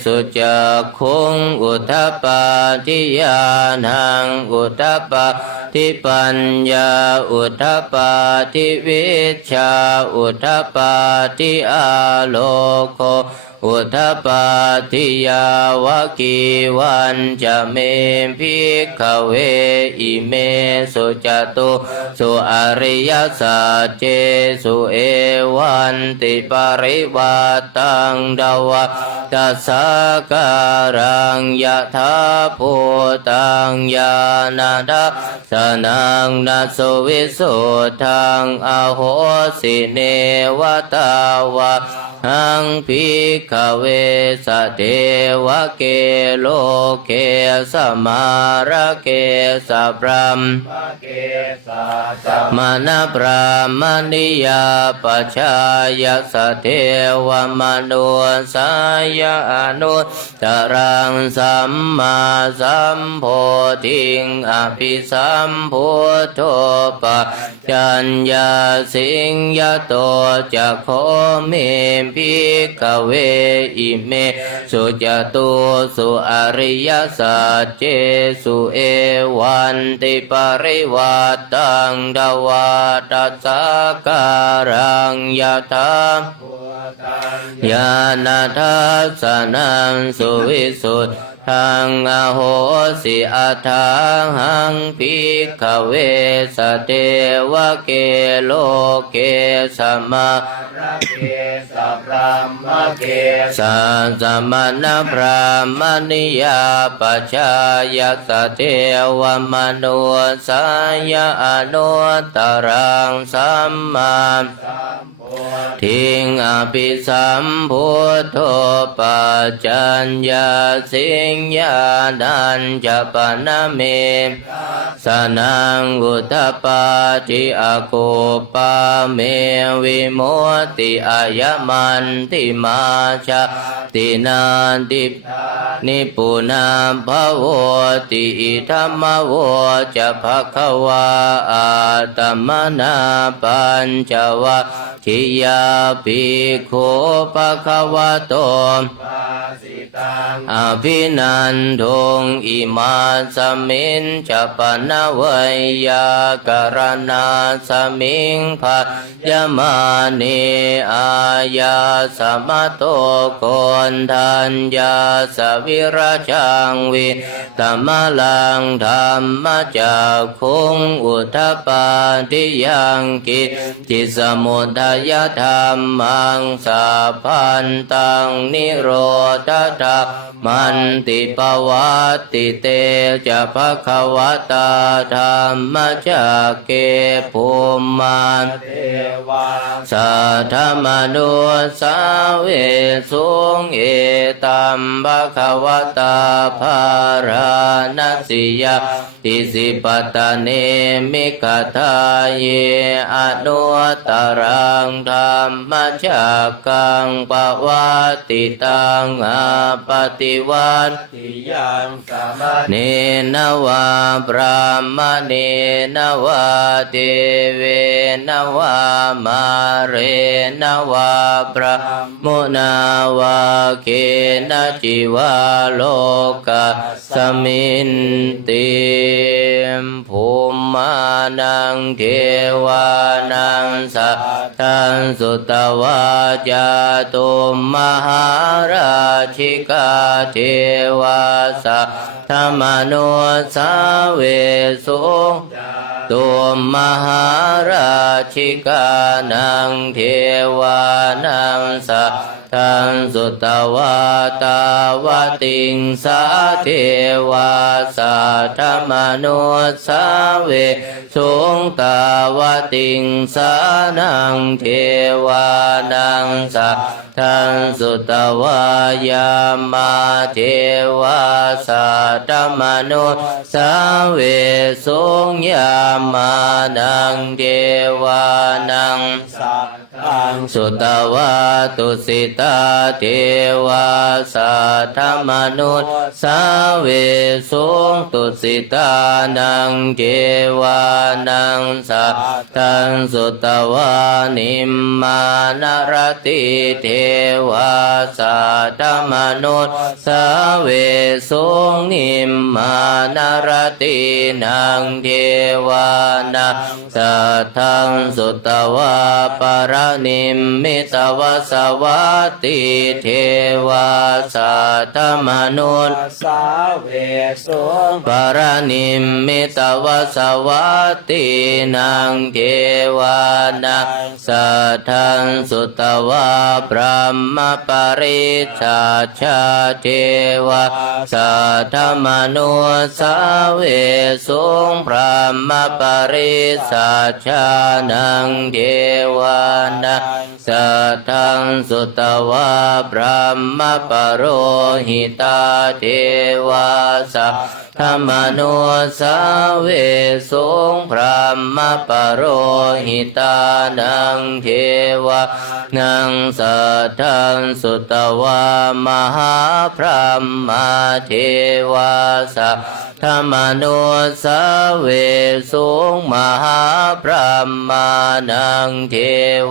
สุจักขุงอุทธปปาทิญาณังอุทธปปาทิปัญญาอุทธปปาทิวิชชาอุทธปปาทิอาโลโคอุทธปาทิยาวกีวันจะเมภิกขเวอิเมสุจตุสุอริยสัจเจสุเอวันติปริวัตังดาวะตัสสะการังยะถาภูตังญาณทัสสนังนัสสุวิสุทธังอโหสิเนวตาวะหังภิกขเวสเทวะเกโลเกสมาระเกสพรหมมณพรามณิยาปัจฉายสเทวมนุสายอนุตตรังสัมมาสัมโพธิงอภิสัมพุทโธปัจจัญญาสิงยโตจะโคเมภิกขเวอิเมสุจตุสุอริยสัจเจสุเอวันติปริวัตังดาวาตัสสะการังยะถาญาณทัสสนังสุวิสุทธังอโหสิอัฏฐาหังภิกขเวสเทวะเกโลเกสมาระเกสพรหมเกสัสมณพราหมณิยาปัจฉายสเทวมนุสายอนุตตรังสัมมาสัมโพ ทิงอภิสัมพุทโธปัจจัญญาสิงญาดัญจะปนะเมสนังอุทธปาจิอาโกปาเมวิโมติอายมันติมาชาตินาตินิปุนาภวติอิธัมมโวจะภควาอาตมนาปัญจวัคคียาภิกขุภควโตอภินันทุงอิมาสมินจะปนะเวยากรณาสมิงภยมานิอายาสมโตโกนทัญญาสวิราชังวิตมลังธรรมจักขุงอุทธปาทิยังกิจิสมุทัยธรรมังสัพพันตังนิโรธธรรมันติปวัตติเตจะภควตาธรรมจักเกภูมันสัทธมนุสาเวสุงเอตัมภควตาภารานัสสิยาติสิปตะเนมิกทาเยอนุตตรังธรรมจักกังปวัตติตังอาปฏิวัติยังสมเนนวาพระมเนนวาเทเวนวามาเรนวาพระมุนาวาเกนจิวาโลกสมินติภูมานังเทวานังสัทธังสุตวาจาตุมหาราชิกาเทวาสัทธมนุสาเวสุตุมหาราชิกานังเทวานังสัทธังสุตวาตาวติงสาเทวาสัทธมนุสาเวสุงตาวติงสานังเทวานังสัทธังสุตวายามาเทวาสัทธมนุสาเวสุงยามานังเทวานังสัทธังสุตวาตุสิตาเทวาสัทธมนุสาเวสุงตุสิตานังเทวานังสัทธังสุตวานิมมานรติเทวาสัทธมนุสาเวสุงนิมมานรตินังเทวานังสัทธังสุตวาปรนิมมิตวสวัตติเทวาสัทธมนุสาเวสุงปรนิมมิตวสวัตตินังเทวานังสัทธังสุตวาพระมปริชาชาเทวาสัทธมนุสาเวสุงพระมปริชาชานังเทวานังสัทธังสุตวาพระมปโรหิตาเทวาสัทธมนุสาเวสุงพระมปโรหิตานังเทวานังสัทธังสุตวามหาพระมาเทวาสัทธมนุสาเวสุงมหาพระมานังเท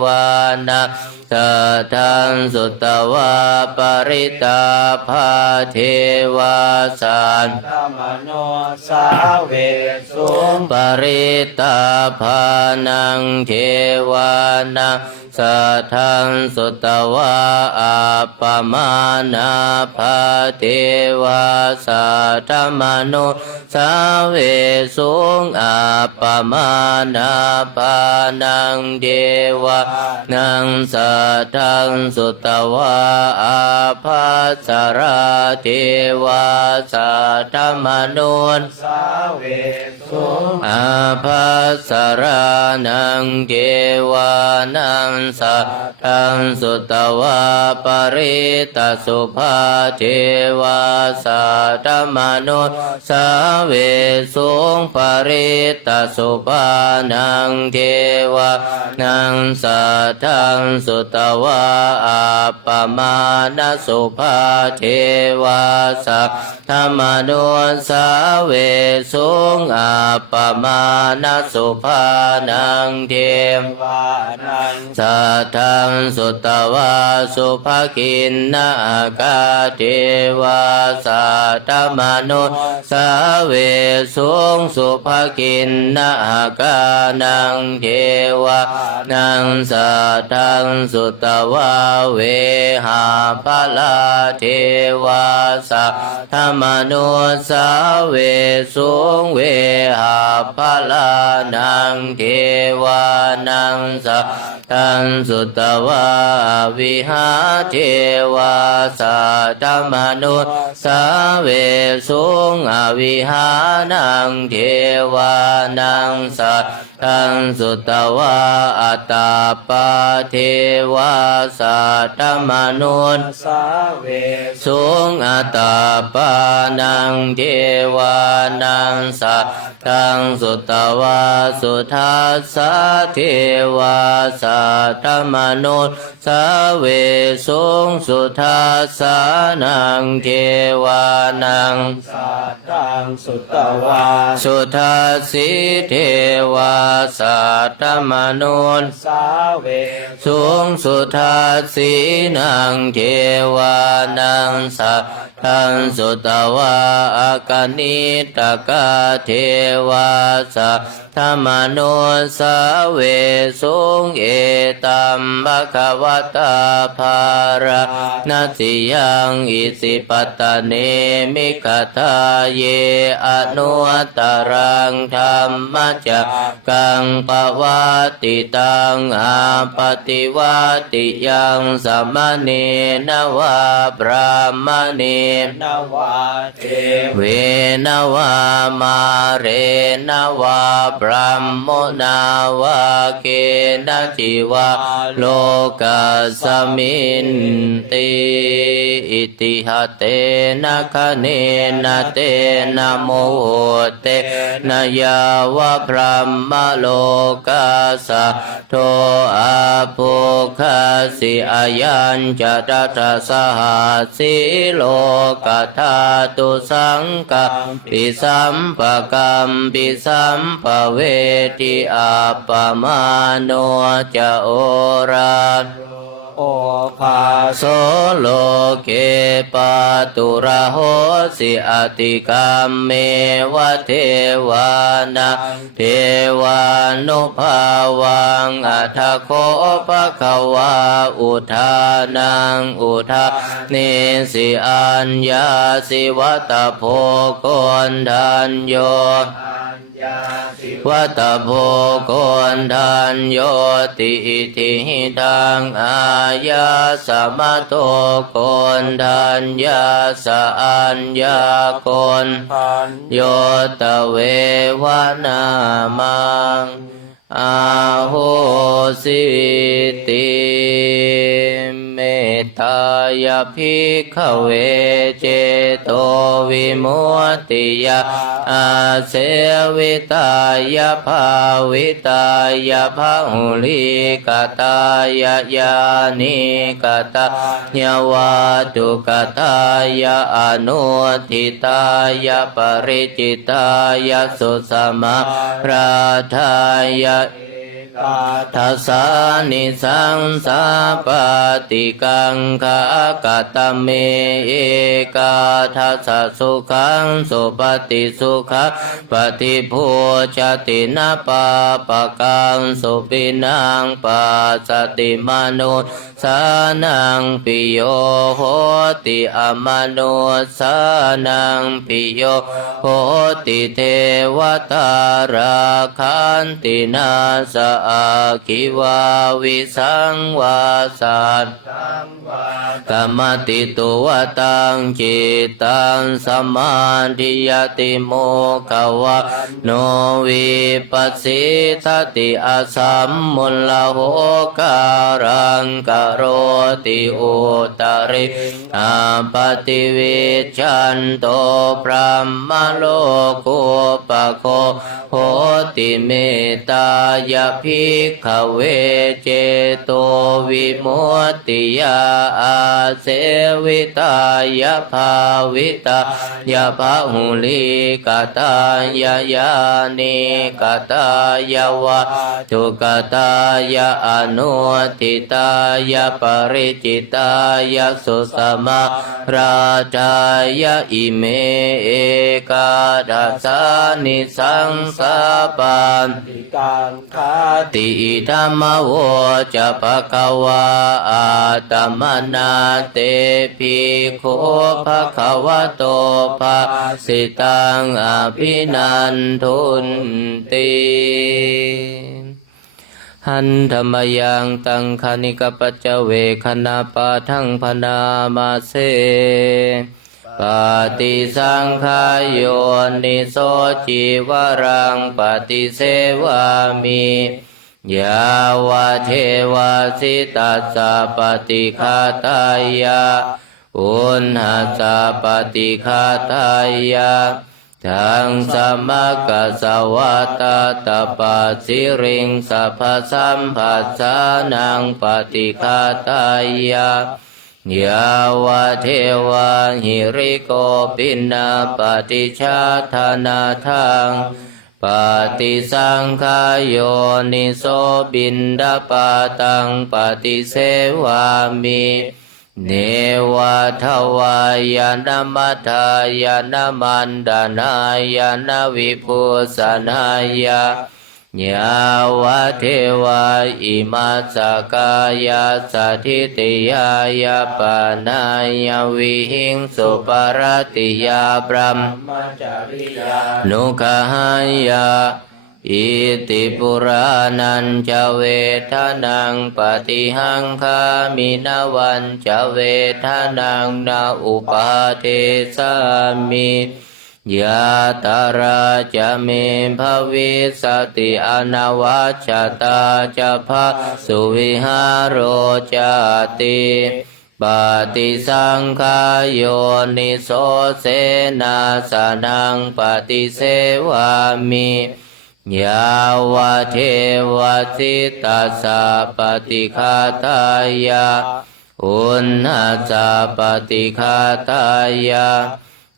วานังสัทธังสุตวาปริตาภาเทวาสัทธมนุสาเวสุงปริตาภานังเทวานังสัทธังสุตวาอัปปมานาภาเทวาสัทธมนุสาเวสุงอัปปมานาภานังเทวานังสัทธังสุตวาอาภัสราเทวาสัทธมนุสาเวสุงอาภัสรานังเทวานัง สัทธังสุตวาปริตสุภาเทวาสัตตมนุสสาเวสุงปริตสุภานังเทวานังสัทธังสุตวาอัปปมาณสุภาเทวาสัทธมนุสสาเวสุงอัปปมาณสุภานังเทวานังสัทธังสุตวาสุภกินนากาเทวาสัทธมนุสสาเวสุงสุภกินนากานังเทวานังสัทธังสุตวาเวหาภลาเทวาสัทธมนุสสาเวสุงเวหาภลานังเทวานังสัทธังสุตวาวิหาเทวาสัทธมนุสสาเวสุงอวิหานังเทวานังสัทธังสุตวาอัตตาปาเทวาสัทธมนุสสาเวสุงอัตตาปานังเทวานังสัทธังสุตวาสุทัสสะเทวาสัทธมนุสสาเวสุงสุทัสสะนังเทวานังสัทธังสุตวาสุทัสสิเทวาสัทธมนุสสาเวสุงสุทัสสินังเทวานังสัทธังสุตวาอากนิตกาเทวาสัทธมนุสสาเวสุงเอตัมภควตาภารนัสสิยังอิสิปตเนมิคทาเยอนุตตรังธรรมจักกังปวัตติตังอาปฏิวัติยังสมเนนวาพรามเนนวาเทเวนวามาเรนวาพรหมโมนาวาเกนะจิวาโลกัสสมินติอิติหะเตนะคะเนนะเตนะโมเตนะยาวะพรหมโลกัสสะโทอาภุคสิอายัญจะตัสสะหาสิโลกัทธาตุสังกัมปิสัมปะกัมปิสัมปะเวทิอาปมาโนจะโอราโอภาโสโลเกปาตุระโหสิอติกัมเมวะเทวานังเทวานุภาวังอัฏฐโคภควาอุทานังอุทาเนสิอัญญาสิวัตโพโกนทัญโยวัตโพโกนทัญโยติอิทิทังอายาสมะโตโกนทัญญาสะอัญญาโกนโยตเววนามังอาโหสิติเมตตายภิกขเวเจโตวิมุตติยาอาเสวิตายาภาวิตายาภาหุลิกตายายานิกตายาวาตุกตายาอนุทิตายาปริจิตายาสุสมาราธายาทัสสานิสังสาปฏิกังขากตเมเอกาทัสสะสุขังสุปฏิสุขะปฏิภูชตินาปาปะกังสุปินังปัสสติมนุส สานังปิโยโหติอมนุสานังปิโยโหติเทวตาราคันตินาสอาคิวาวิสังวาสัตกรรมติตุวตังจิตังสมาธิยติโมขวะโนวิปัสสิทติอสัมมุลลโหการังกโรติอุตริอาปติวิชันโตพระมโลกุปโคโหติเมตตายภิกขเวเจโตวิมุตติยาอาเสวิตายาภาวิตายาภาหุลิกตายายานิกตายาวะทุกตายาอนุทิตายาปริจิตายาสุสมาราชายาอิเมเอกาทัสสานิสังสาปันติกังคติธรรมโวจะภควาอาตมนาเตภิกขุภควโตภาสิตังอภินันทุนติหันธรรมยังตังคณิกปัจเจเวคณาปาทังพนามาเสปฏิสังขายโยนิโสจิวรังปฏิเสวามิยาวะเทวาสิตัสสะปฏิฆาตายะอุณหัสสะปฏิฆาตายะทังสมะกัสสวะตาตปัสสิริงสัพพสัมผัสสานังปฏิฆาตายะยาวะเทวาหิริโกปินาปฏิชาธนาทังปฏิสังขายโยนิโสบินดาปาตังปฏิเสวามิเนวะทวายานมัทายานมันดานายานวิภูสนายายาวะเทวาอิมัสสกายาสัทธิติยายาปานายาวิหิงสุปารติยาพรหมจริยานุขหายาอิติปุรานันจะเวทนังปฏิหังคามินวันจะเวทนังนาอุปาเทสามิยะตาราจะเมภวิสติอนวัชชตาจะภะสุวิหารโรจติปฏิสังขายโยนิโสเสนาสนังปฏิเสวามิยาวะเทวสิตัสสะปฏิฆาตายะอุณหัสสะปฏิฆาตายะ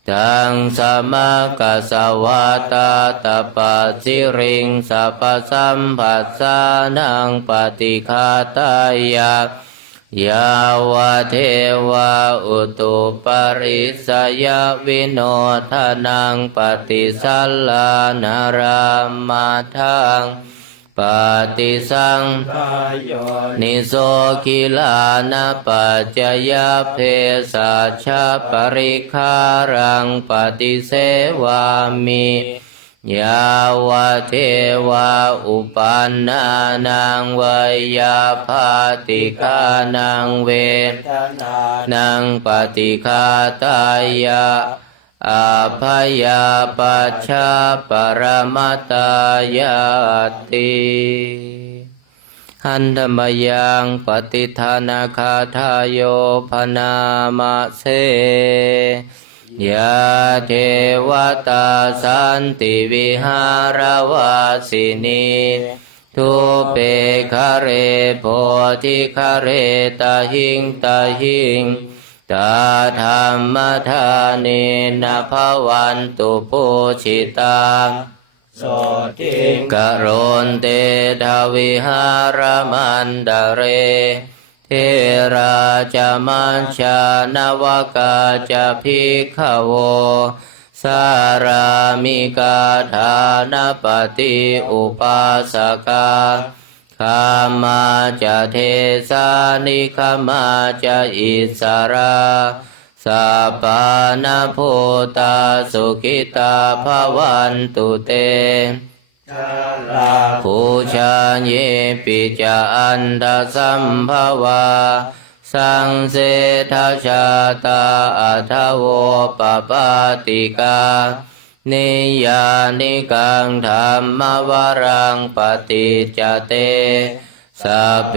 ทังสมะกัสสวะตาตปัสสิริงสัพพสัมผัสสานังปฏิฆาตายะยาวะเทวาอุตุปริสยวิโนทนังปฏิสัลลานารามาทังปฏิสังขายโยนิโสกิลานะปัจจยเพสัชชะปริคารังปฏิเสวามิยาวะเทวาอุปันนานังเวยาภาติฆานังเวทนานังปฏิฆาตายะอาภยาปัชชาปรมัตตายาติหันธรรมยังปฏิทานาคาทายโยพนามะเสยะเทวตาสันติวิหารวาสินีทุเปคะเรโพธิคะเรตาหิงตาหิงตาธรรมทานินาภวันตุปุชิตังโสติกโรนเตทวิหารมันดาเรเทราจามัญชานวกาจะภิกขโวสารามิกาฐานปฏิอุปาสกาข ขามาจะเทสานิขามาจะอิสราสัพพานาโพตาสุขิตาภวันตุเตภูชาเยปิจาอันดาสัมภวาสังเสทชาตาอัทโวปปาติกานิยานิกังธรรมวรังปฏิจจเตสัพเพ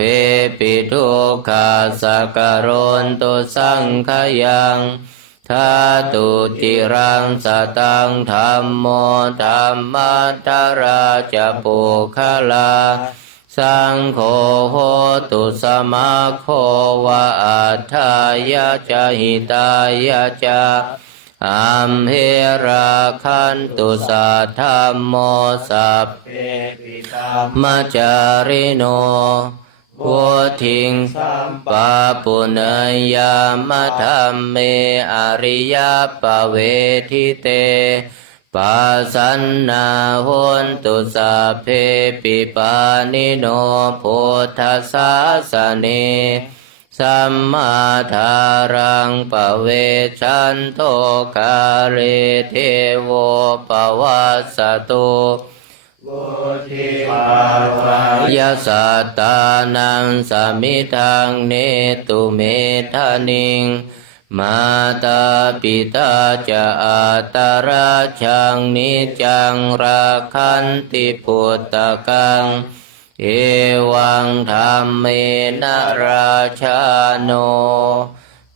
ปิทุกขาสักการนตุสังขยังทาตุจิรังสตังธัมโมธัมมัทธราชปุคลาสังโฆโหตุสมาโควะอัฏฐายะจหิตายะจาอัมเหราคันตุสัทธัมโมสัพเพปิตัมมัจจาริโนพุทธิงปะปุเนยยามะธัมเมอริยปเวทิเตปัสสันนาโหนตุสัพเพปิปานิโนพุทธัสสะสะเนสัมมาทารังปเวชันโตกาเลเทโวปวัสสตุยะสัตตานังสมิทังเนตุเมธานิงมาตาปิตาจะอัตราชังนิจังราคันติพุตตะกังเอวังธรรมเมนะราชาโน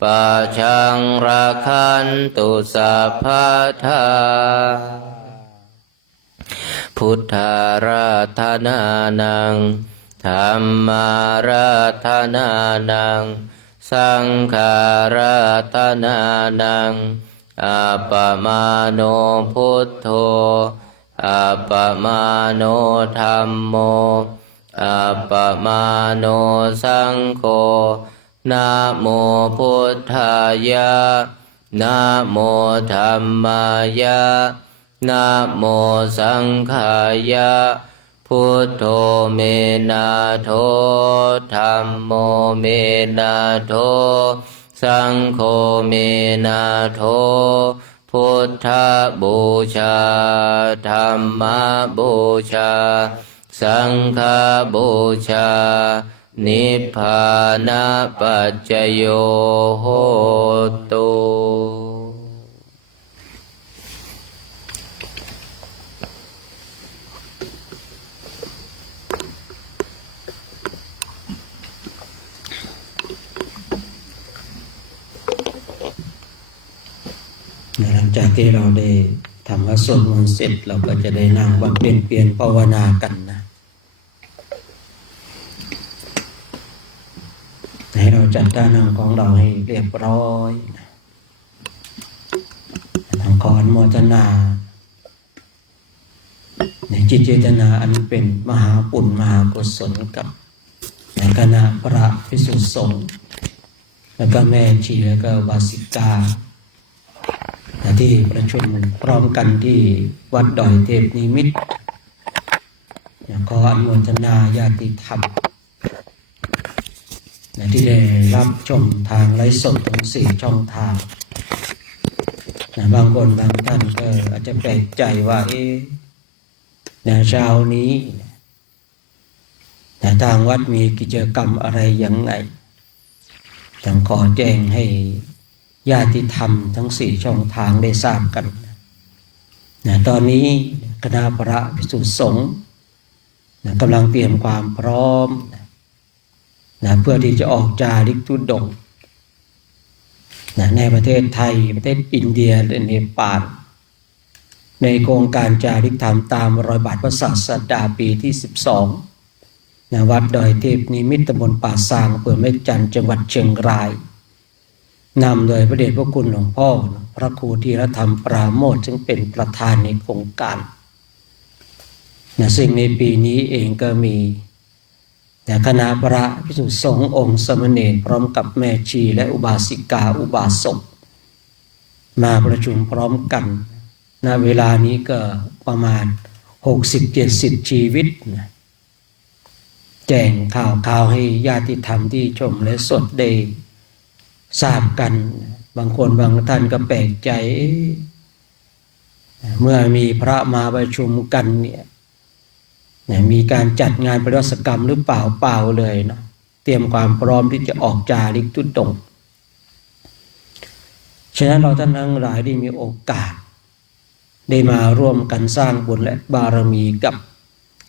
ปัจฉังราคันตุสัพพทาพุทธาราธนานังธัมมาราธนานังสังฆาราธนานังอัปปมาโนพุทโธอัปปมาโนธัมโมอัปปมาโนสังโฆนะโมพุทธายะนะโมธัมมายะนะโมสังฆายะพุทโธเมนะโธธัมโมเมนะโธสังโฆเมนะโธพุทธบูชาธัมมบูชาสังฆบูชานิพพานะปัจจโยโหตุหลังจากที่เราได้ทำวัดสวดมนต์เสร็จเราก็จะได้นั่งบำเพ็ญเพียรภาวนากันนะให้เราจัดท่านั่งของเราให้เรียบร้อยนะทำขออนุโมทนาในจิตเจตนาอันเป็นมหาปุญมหากุศลกับในคณะพระภิกษุสงฆ์แล้วก็แม่ชีแล้วก็วาสิกาที่ประชุมพร้อมกันที่วัดดอยเทพนิมิตรขออนุโมทนาญาติธรรมที่ได้รับชมทางไลฟ์สดทั้ง4 ช่องทางบางคนบางท่านก็อาจจะแปลกใจว่าเช้านี้ทางวัดมีกิจกรรมอะไรยังไงต้องขอแจ้งให้ญาติธรรมทั้ง4 ช่องทางได้ทราบกันตอนนี้คณะพระภิกษุสงฆ์กำลังเตรียมความพร้อมเพื่อที่จะออกจาริกธุดงค์ในประเทศไทยประเทศอินเดียและเนปาลในโครงการจาริกธรรมตามรอยบาทพระศาสดาปีที่12วัดดอยเทพนิมิตรตำบลป่าซางอำเภอแม่จันทร์จังหวัดเชียงรายนำโดยพระเดชพระคุณหลวงพ่อพระครูธีรธรรมปราโมทย์ซึ่งเป็นประธานในโครงการซึ่งในปีนี้เองก็มีคณะพระภิกษุสงฆ์องค์สมณเณรพร้อมกับแม่ชีและอุบาสิกาอุบาสกมาประชุมพร้อมกันณเวลานี้ก็ประมาณ60-70 ชีวิต แจ้งข่าวให้ญาติธรรมที่ชมและสดได้ทราบกันบางคนบางท่านก็แปลกใจเมื่อมีพระมาประชุมกันเนี่ยมีการจัดงานปริวัติกรรมหรือเปล่าเลยเนาะเตรียมความพร้อมที่จะออกจาริกธุดงค์ฉะนั้นเราท่านทั้งหลายได้มีโอกาสได้มาร่วมกันสร้างบุญและบารมีกับ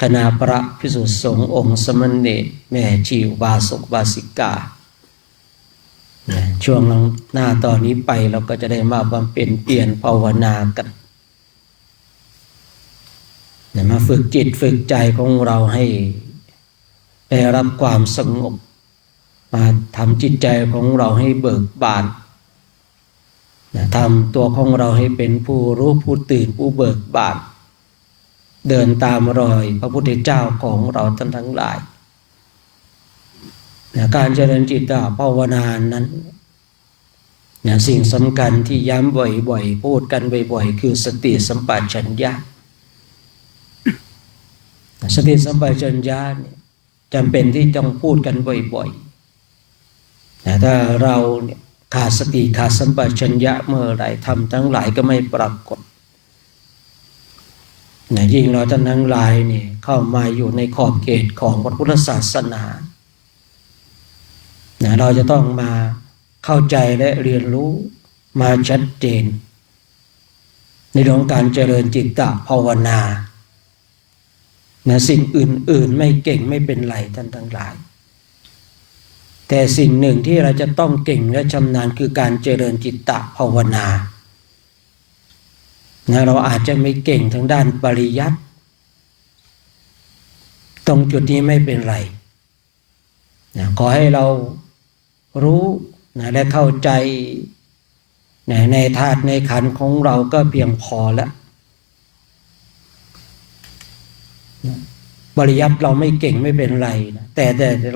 คณะพระภิกษุสงฆ์องค์สมณเณรแม่ชีอุบาสกอุบาสิกาช่วงหน้าตอนนี้ไปเราก็จะได้มาบำเพ็ญเพียรภาวนากันมาฝึกจิตฝึกใจของเราให้ได้รับความสงบมาทำจิตใจของเราให้เบิกบานทำตัวของเราให้เป็นผู้รู้ผู้ตื่นผู้เบิกบานเดินตามรอยพระพุทธเจ้าของเราท่านทั้งหลายการเจริญจิตภาวนานั้นสิ่งสำคัญที่ย้ำบ่อยๆพูดกันบ่อยๆคือสติสัมปชัญญะสติสัมปชัญญะจำเป็นที่ต้องพูดกันบ่อยๆแต่ถ้าเราขาดสติขาดสัมปชัญญะเมื่อไหร่ทำทั้งหลายก็ไม่ปรากฏยิ่งเราท่านทั้งหลายเข้ามาอยู่ในขอบเขตของพระพุทธศาสนาเราจะต้องมาเข้าใจและเรียนรู้มาชัดเจนในเรื่องการเจริญจิตตภาวนาสิ่งอื่นๆไม่เก่งไม่เป็นไรท่านทั้งหลายแต่สิ่งหนึ่งที่เราจะต้องเก่งและชำนาญคือการเจริญจิตตภาวนาเราอาจจะไม่เก่งทางด้านปริยัติตรงจุดนี้ไม่เป็นไรขอให้เรารู้และเข้าใจในธาตุในขันธ์ของเราก็เพียงพอแล้วปริยัติเราไม่เก่งไม่เป็นไรแต่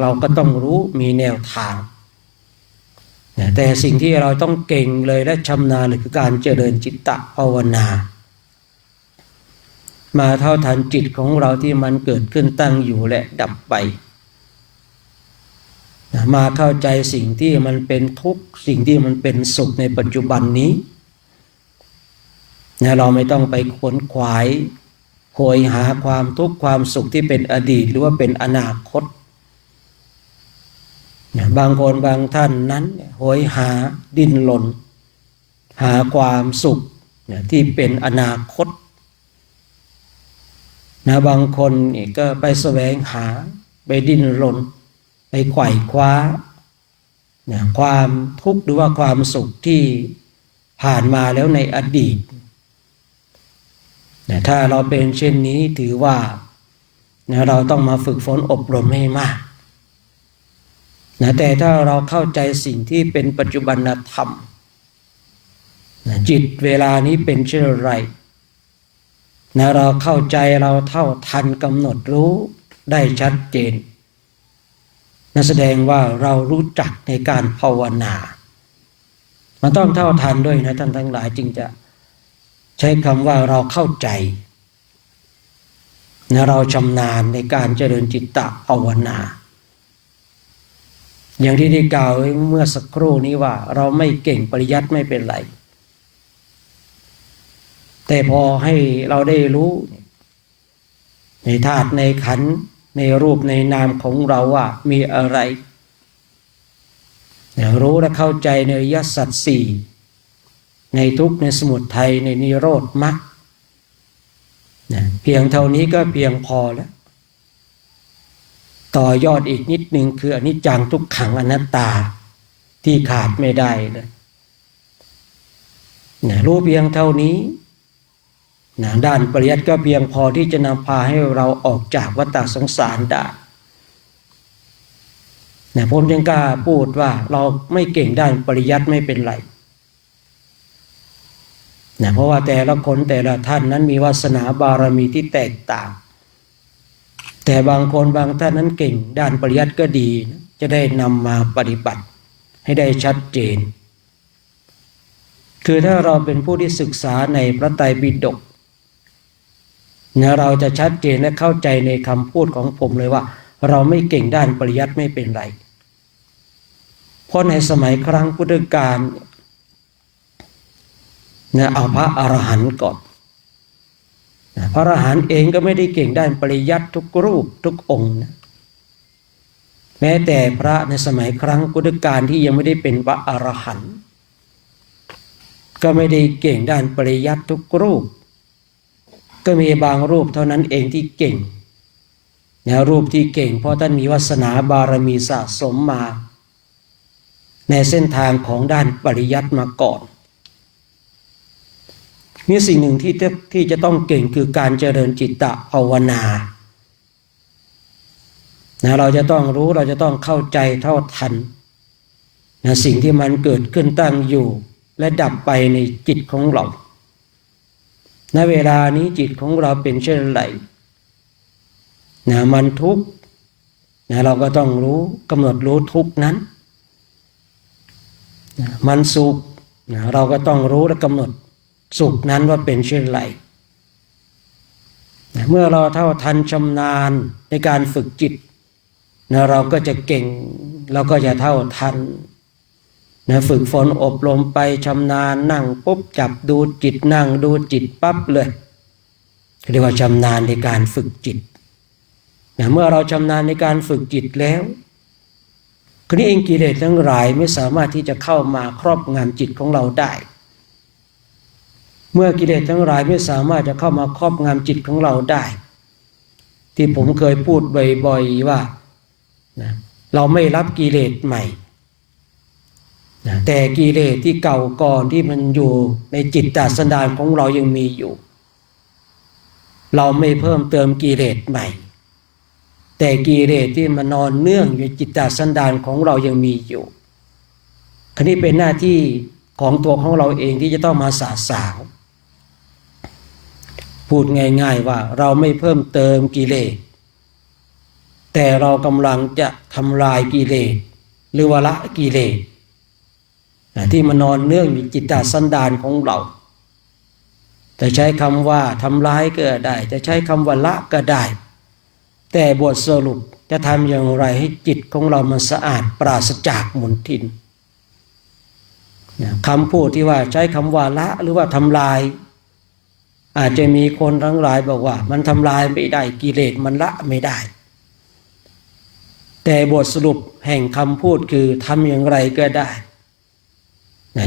เราก็ต้องรู้มีแนวทางแต่สิ่งที่เราต้องเก่งเลยและชำนาญเลยคือการเจริญจิตตภาวนามาเท่าทันจิตของเราที่มันเกิดขึ้นตั้งอยู่และดับไปมาเข้าใจสิ่งที่มันเป็นทุกข์สิ่งที่มันเป็นสุขในปัจจุบันนี้เราไม่ต้องไปขวนขวายโหยหาความทุกข์ความสุขที่เป็นอดีตหรือว่าเป็นอนาคตบางคนบางท่านนั้นโหยหาดิ้นรนหาความสุขที่เป็นอนาคตบางคนก็ไปแสวงหาไปดิ้นรนไปไขว่คว้าความทุกข์หรือว่าความสุขที่ผ่านมาแล้วในอดีตถ้าเราเป็นเช่นนี้ถือว่าเราต้องมาฝึกฝนอบรมให้มากแต่ถ้าเราเข้าใจสิ่งที่เป็นปัจจุบันธรรมจิตเวลานี้เป็นเช่นไรเราเข้าใจเราเท่าทันกำหนดรู้ได้ชัดเจนนั่นแสดงว่าเรารู้จักในการภาวนามันต้องเท่าทันด้วยนะท่านทั้งหลายจึงจะใช้คำว่าเราเข้าใจเราชำนาญในการเจริญจิตตภาวนาอย่างที่ได้กล่าวเมื่อสักครู่นี้ว่าเราไม่เก่งปริยัติไม่เป็นไรแต่พอให้เราได้รู้ในธาตุในขันธ์ในรูปในนามของเราว่ามีอะไรรู้และเข้าใจในอริยสัจสี่ในทุกข์ในสมุทัยในนิโรธมรรคเพียงเท่านี้ก็เพียงพอแล้วต่อยอดอีกนิดนึงคืออนิจจังทุกขังอนัตตาที่ขาดไม่ได้เลยรู้เพียงเท่านี้ด้านปริยัติก็เพียงพอที่จะนำพาให้เราออกจากวัฏสงสารได้ผมจึงกล้าพูดว่าเราไม่เก่งด้านปริยัติไม่เป็นไรเพราะว่าแต่ละคนแต่ละท่านนั้นมีวาสนาบารมีที่แตกต่างแต่บางคนบางท่านนั้นเก่งด้านปริยัติก็ดีจะได้นำมาปฏิบัติให้ได้ชัดเจนคือถ้าเราเป็นผู้ที่ศึกษาในพระไตรปิฎกเราจะชัดเจนและเข้าใจในคำพูดของผมเลยว่า เราไม่เก่งด้านปริยัติไม่เป็นไรเพราะในสมัยครั้งพุทธกาลนะเอาพระอรหันต์ก่อนนะพระอรหันต์เองก็ไม่ได้เก่งด้านปริยัติทุกรูปทุกองค์นะแม้แต่พระในสมัยครั้งพุทธกาลที่ยังไม่ได้เป็นพระอรหันต์ก็ไม่ได้เก่งด้านปริยัติทุกรูปก็มีบางรูปเท่านั้นเองที่เก่งนะรูปที่เก่งเพราะท่านมีวาสนาบารมีสะสมมาในเส้นทางของด้านปริยัติมาก่อนมีสิ่งหนึ่งที่จะต้องเก่งคือการเจริญจิตตภาวนานะเราจะต้องรู้เราจะต้องเข้าใจเท่าทันนะสิ่งที่มันเกิดขึ้นตั้งอยู่และดับไปในจิตของเราณเวลานี้จิตของเราเป็นเช่นไรนะมันทุกข์นะเราก็ต้องรู้กำหนดรู้ทุกข์นั้นนะมันสุขนะเราก็ต้องรู้และกำหนดสุขนั้นว่าเป็นเช่นไรนะเมื่อเราเท่าทันชำนาญในการฝึกจิตนะเราก็จะเก่งเราก็จะเท่าทันนะฝึกฝนอบรมไปชำนาญนั่งปุ๊บจับดูจิตนั่งดูจิตปั๊บเลยเรียกว่าชำนาญในการฝึกจิตนะเมื่อเราชำนาญในการฝึกจิตแล้วคนนี้เองกิเลสทั้งหลายไม่สามารถที่จะเข้ามาครอบงำจิตของเราได้เมื่อกิเลสทั้งหลายไม่สามารถจะเข้ามาครอบงำจิตของเราได้ที่ผมเคยพูดบ่อยๆว่านะเราไม่รับกิเลสใหม่นะแต่กิเลสที่เก่าก่อนที่มันอยู่ในจิตตสันดานของเรายังมีอยู่เราไม่เพิ่มเติมกิเลสใหม่แต่กิเลสที่มันนอนเนื่องอยู่จิตตสันดานของเรายังมีอยู่คราวนี้เป็นหน้าที่ของตัวของเราเองที่จะต้องมาสะสางพูดง่ายๆว่าเราไม่เพิ่มเติมกิเลสแต่เรากำลังจะทำลายกิเลสหรือว่าละกิเลสที่มันนอนเนื่องอยู่จิตตสันดานของเราจะใช้คำว่าทำลายก็ได้จะใช้คำว่าละก็ได้แต่บทสรุปจะทำอย่างไรให้จิตของเรามันสะอาดปราศจากมลทินคำพูดที่ว่าใช้คำว่าละหรือว่าทำลายอาจจะมีคนทั้งหลายบอกว่ามันทำลายไม่ได้กิเลสมันละไม่ได้แต่บทสรุปแห่งคำพูดคือทำอย่างไรก็ได้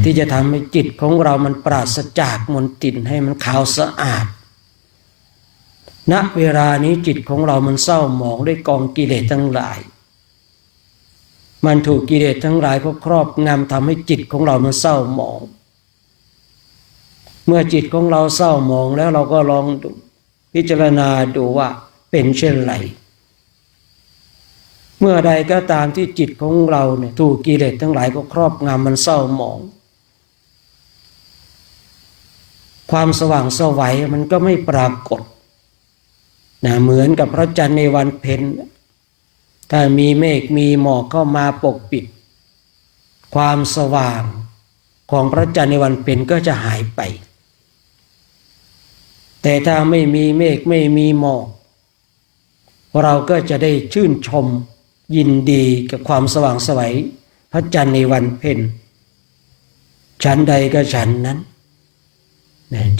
ที่จะทำให้จิตของเรามันปราศจากมลทินให้มันขาวสะอาดณเวลานี้จิตของเรามันเศร้าหมองด้วยกองกิเลสทั้งหลายมันถูกกิเลสทั้งหลายครอบงำทำให้จิตของเรามันเศร้าหมองเมื่อจิตของเราเศร้าหมองแล้วเราก็ลองพิจารณาดูว่าเป็นเช่นไรเมื่อใดก็ตามที่จิตของเราเนี่ยถูกกิเลสทั้งหลายครอบงำมันเศร้าหมองความสว่างไสวมันก็ไม่ปรากฏนะเหมือนกับพระจันทร์ในวันเพ็ญถ้ามีเมฆมีหมอกเข้ามาปกปิดความสว่างของพระจันทร์ในวันเพ็ญก็จะหายไปแต่ถ้าไม่มีเมฆไม่มีหมอกเราก็จะได้ชื่นชมยินดีกับความสว่างไสวพระจันทร์ในวันเพ็ญฉันใดก็ฉันนั้น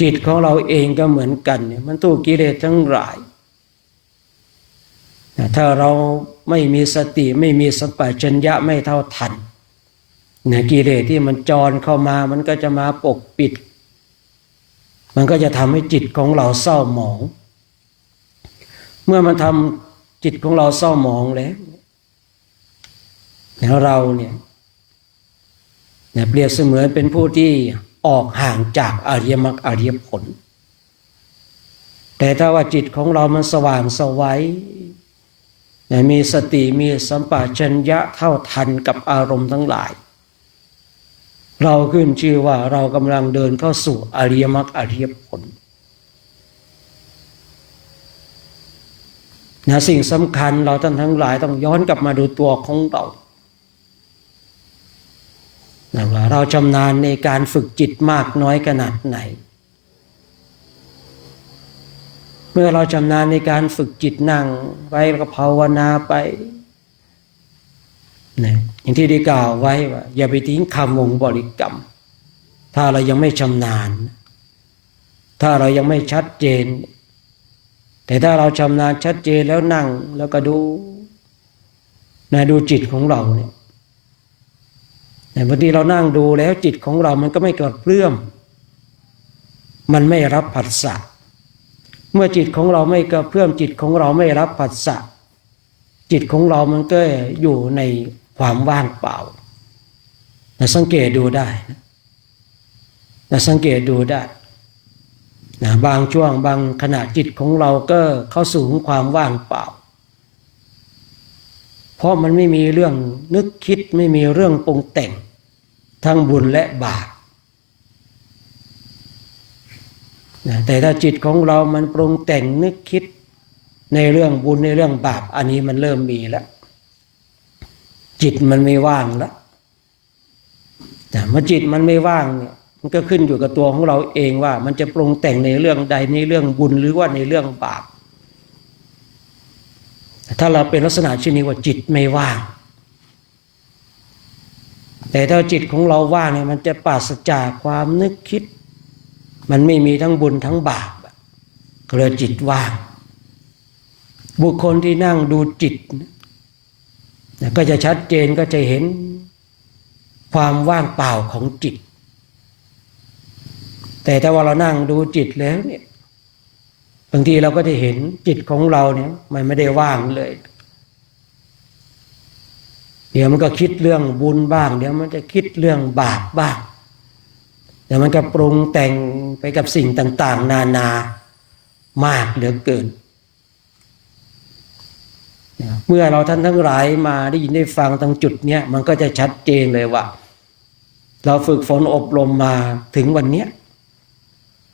จิตของเราเองก็เหมือนกันเนี่ยมันถูกกิเลสทั้งหลายถ้าเราไม่มีสติไม่มีสัมปชัญญะไม่เท่าทันกิเลสที่มันจรเข้ามามันก็จะมาปกปิดมันก็จะทำให้จิตของเราเศร้าหมองเมื่อมันทำจิตของเราเศร้าหมองแล้วเราเนี่ยเปรียบเสมือนเป็นผู้ที่ออกห่างจากอริยมรรคอริยผลแต่ถ้าว่าจิตของเรามันสว่างไสวมีสติมีสัมปชัญญะเท่าทันกับอารมณ์ทั้งหลายเราขึ้นชื่อว่าเรากำลังเดินเข้าสู่อริยมรรคอริยผลสิ่งสำคัญเราท่านทั้งหลายต้องย้อนกลับมาดูตัวของเราว่าเราชำนาญในการฝึกจิตมากน้อยขนาดไหน เมื่อเราชำนาญในการฝึกจิตนั่งไว้แล้วก็ภาวนาไปนะอย่างที่ได้กล่าวไว้ว่าอย่าไปทิ้งคำวงบริกรรมถ้าเรายังไม่ชำนาญถ้าเรายังไม่ชัดเจนแต่ถ้าเราชำนาญชัดเจนแล้วนั่งแล้วก็ดูนะดูจิตของเราเนี่ยแต่บางทีเรานั่งดูแล้วจิตของเรามันก็ไม่กระเพื่อมมันไม่รับผัสสะเมื่อจิตของเราไม่กระเพื่อมจิตของเราไม่รับผัสสะจิตของเรามันก็อยู่ในความว่างเปล่านะสังเกตดูได้นะสังเกตดูได้นะบางช่วงบางขณะจิตของเราก็เข้าสู่ความว่างเปล่าเพราะมันไม่มีเรื่องนึกคิดไม่มีเรื่องปรุงแต่งทั้งบุญและบาปนะแต่ถ้าจิตของเรามันปรุงแต่งนึกคิดในเรื่องบุญในเรื่องบาปอันนี้มันเริ่มมีแล้วจิตมันไม่ว่างแล้วแต่เมื่อจิตมันไม่ว่างเนี่ยมันก็ขึ้นอยู่กับตัวของเราเองว่ามันจะปรุงแต่งในเรื่องใดในเรื่องบุญหรือว่าในเรื่องบาปถ้าเราเป็นลักษณะเช่นนี้ว่าจิตไม่ว่างแต่ถ้าจิตของเราว่างเนี่ยมันจะปราศจากความนึกคิดมันไม่มีทั้งบุญทั้งบาปก็เลยจิตว่างบุคคลที่นั่งดูจิตก็จะชัดเจนก็จะเห็นความว่างเปล่าของจิตแต่ถ้าว่าเรานั่งดูจิตแล้วเนี่ยบางทีเราก็จะเห็นจิตของเราเนี่ยมันไม่ได้ว่างเลยเดี๋ยวมันก็คิดเรื่องบุญบ้างเดี๋ยวมันจะคิดเรื่องบาปบ้างเดี๋ยวมันก็ปรุงแต่งไปกับสิ่งต่างๆนานามากเหลือเกินเมื่อเราท่านทั้งหลายมาได้ยินได้ฟังตรงจุดเนี้ยมันก็จะชัดเจนเลยว่าเราฝึกฝนอบรมมาถึงวันเนี้ย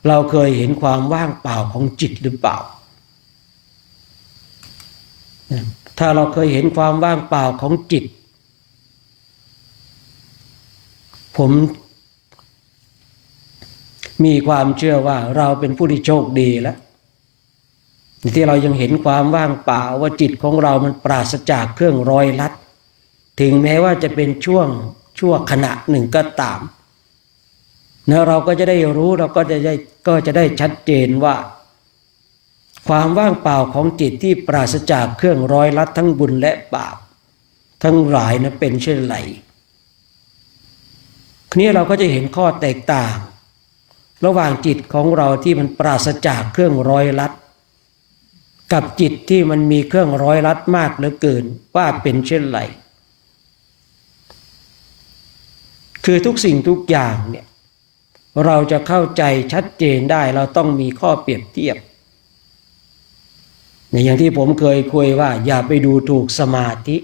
เราเคยเห็นความว่างเปล่าของจิตหรือเปล่าถ้าเราเคยเห็นความว่างเปล่าของจิตผมมีความเชื่อว่าเราเป็นผู้ที่โชคดีแล้วที่เรายังเห็นความว่างเปล่าว่าจิตของเรามันปราศจากเครื่องร้อยลัดถึงแม้ว่าจะเป็นชั่วขณะหนึ่งก็ตามนะเราก็จะได้รู้เราก็จะได้ชัดเจนว่าความว่างเปล่าของจิตที่ปราศจากเครื่องร้อยลัดทั้งบุญและบาปทั้งหลายนั้นเป็นเช่นไรทีนี้เราก็จะเห็นข้อแตกต่างระหว่างจิตของเราที่มันปราศจากเครื่องร้อยลัดกับจิตที่มันมีเครื่องร้อยลัดมากเหลือเกินว่าเป็นเช่นไรคือทุกสิ่งทุกอย่างเนี่ยเราจะเข้าใจชัดเจนได้เราต้องมีข้อเปรียบเทียบอย่างที่ผมเคยคุยว่าอย่าไปดูถูกสมาธิ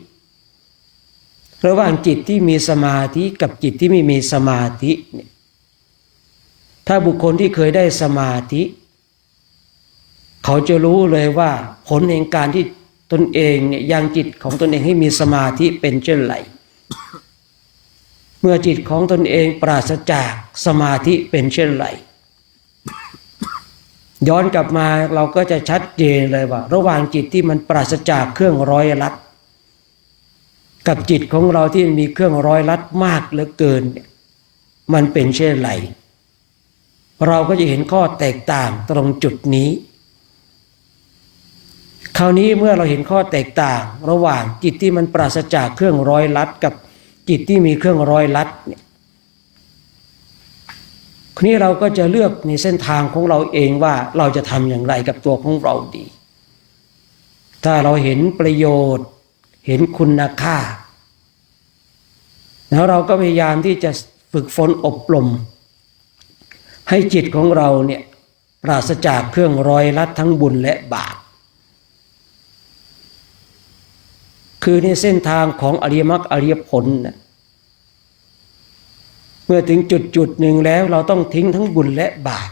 ระหว่างจิตที่มีสมาธิกับจิตที่ไม่มีสมาธิเนี่ยถ้าบุคคลที่เคยได้สมาธิเขาจะรู้เลยว่าผลแห่งการที่ตนเองเนี่ยยังจิตของตนเองให้มีสมาธิเป็นเช่นไรเมื่อจิตของตนเองปราศจากสมาธิเป็นเช่นไรย้อนกลับมาเราก็จะชัดเจนเลยว่าระหว่างจิตที่มันปราศจากเครื่องร้อยลัดกับจิตของเราที่มีเครื่องร้อยลัดมากเหลือเกินเนี่ยมันเป็นเช่นไรเราก็จะเห็นข้อแตกต่างตรงจุดนี้คราวนี้เมื่อเราเห็นข้อแตกต่างระหว่างจิตที่มันปราศจากเครื่องร้อยลัดกับจิตที่มีเครื่องร้อยลัดเนี่ยคราวนี้เราก็จะเลือกในเส้นทางของเราเองว่าเราจะทำอย่างไรกับตัวของเราดีถ้าเราเห็นประโยชน์เห็นคุณค่าแล้วเราก็พยายามที่จะฝึกฝนอบรมให้จิตของเราเนี่ยปราศจากเครื่องร้อยลัดทั้งบุญและบาปคือในเส้นทางของอริยมรรคอริยผลนะเมื่อถึงจุดหนึ่งแล้วเราต้องทิ้งทั้งบุญและบาป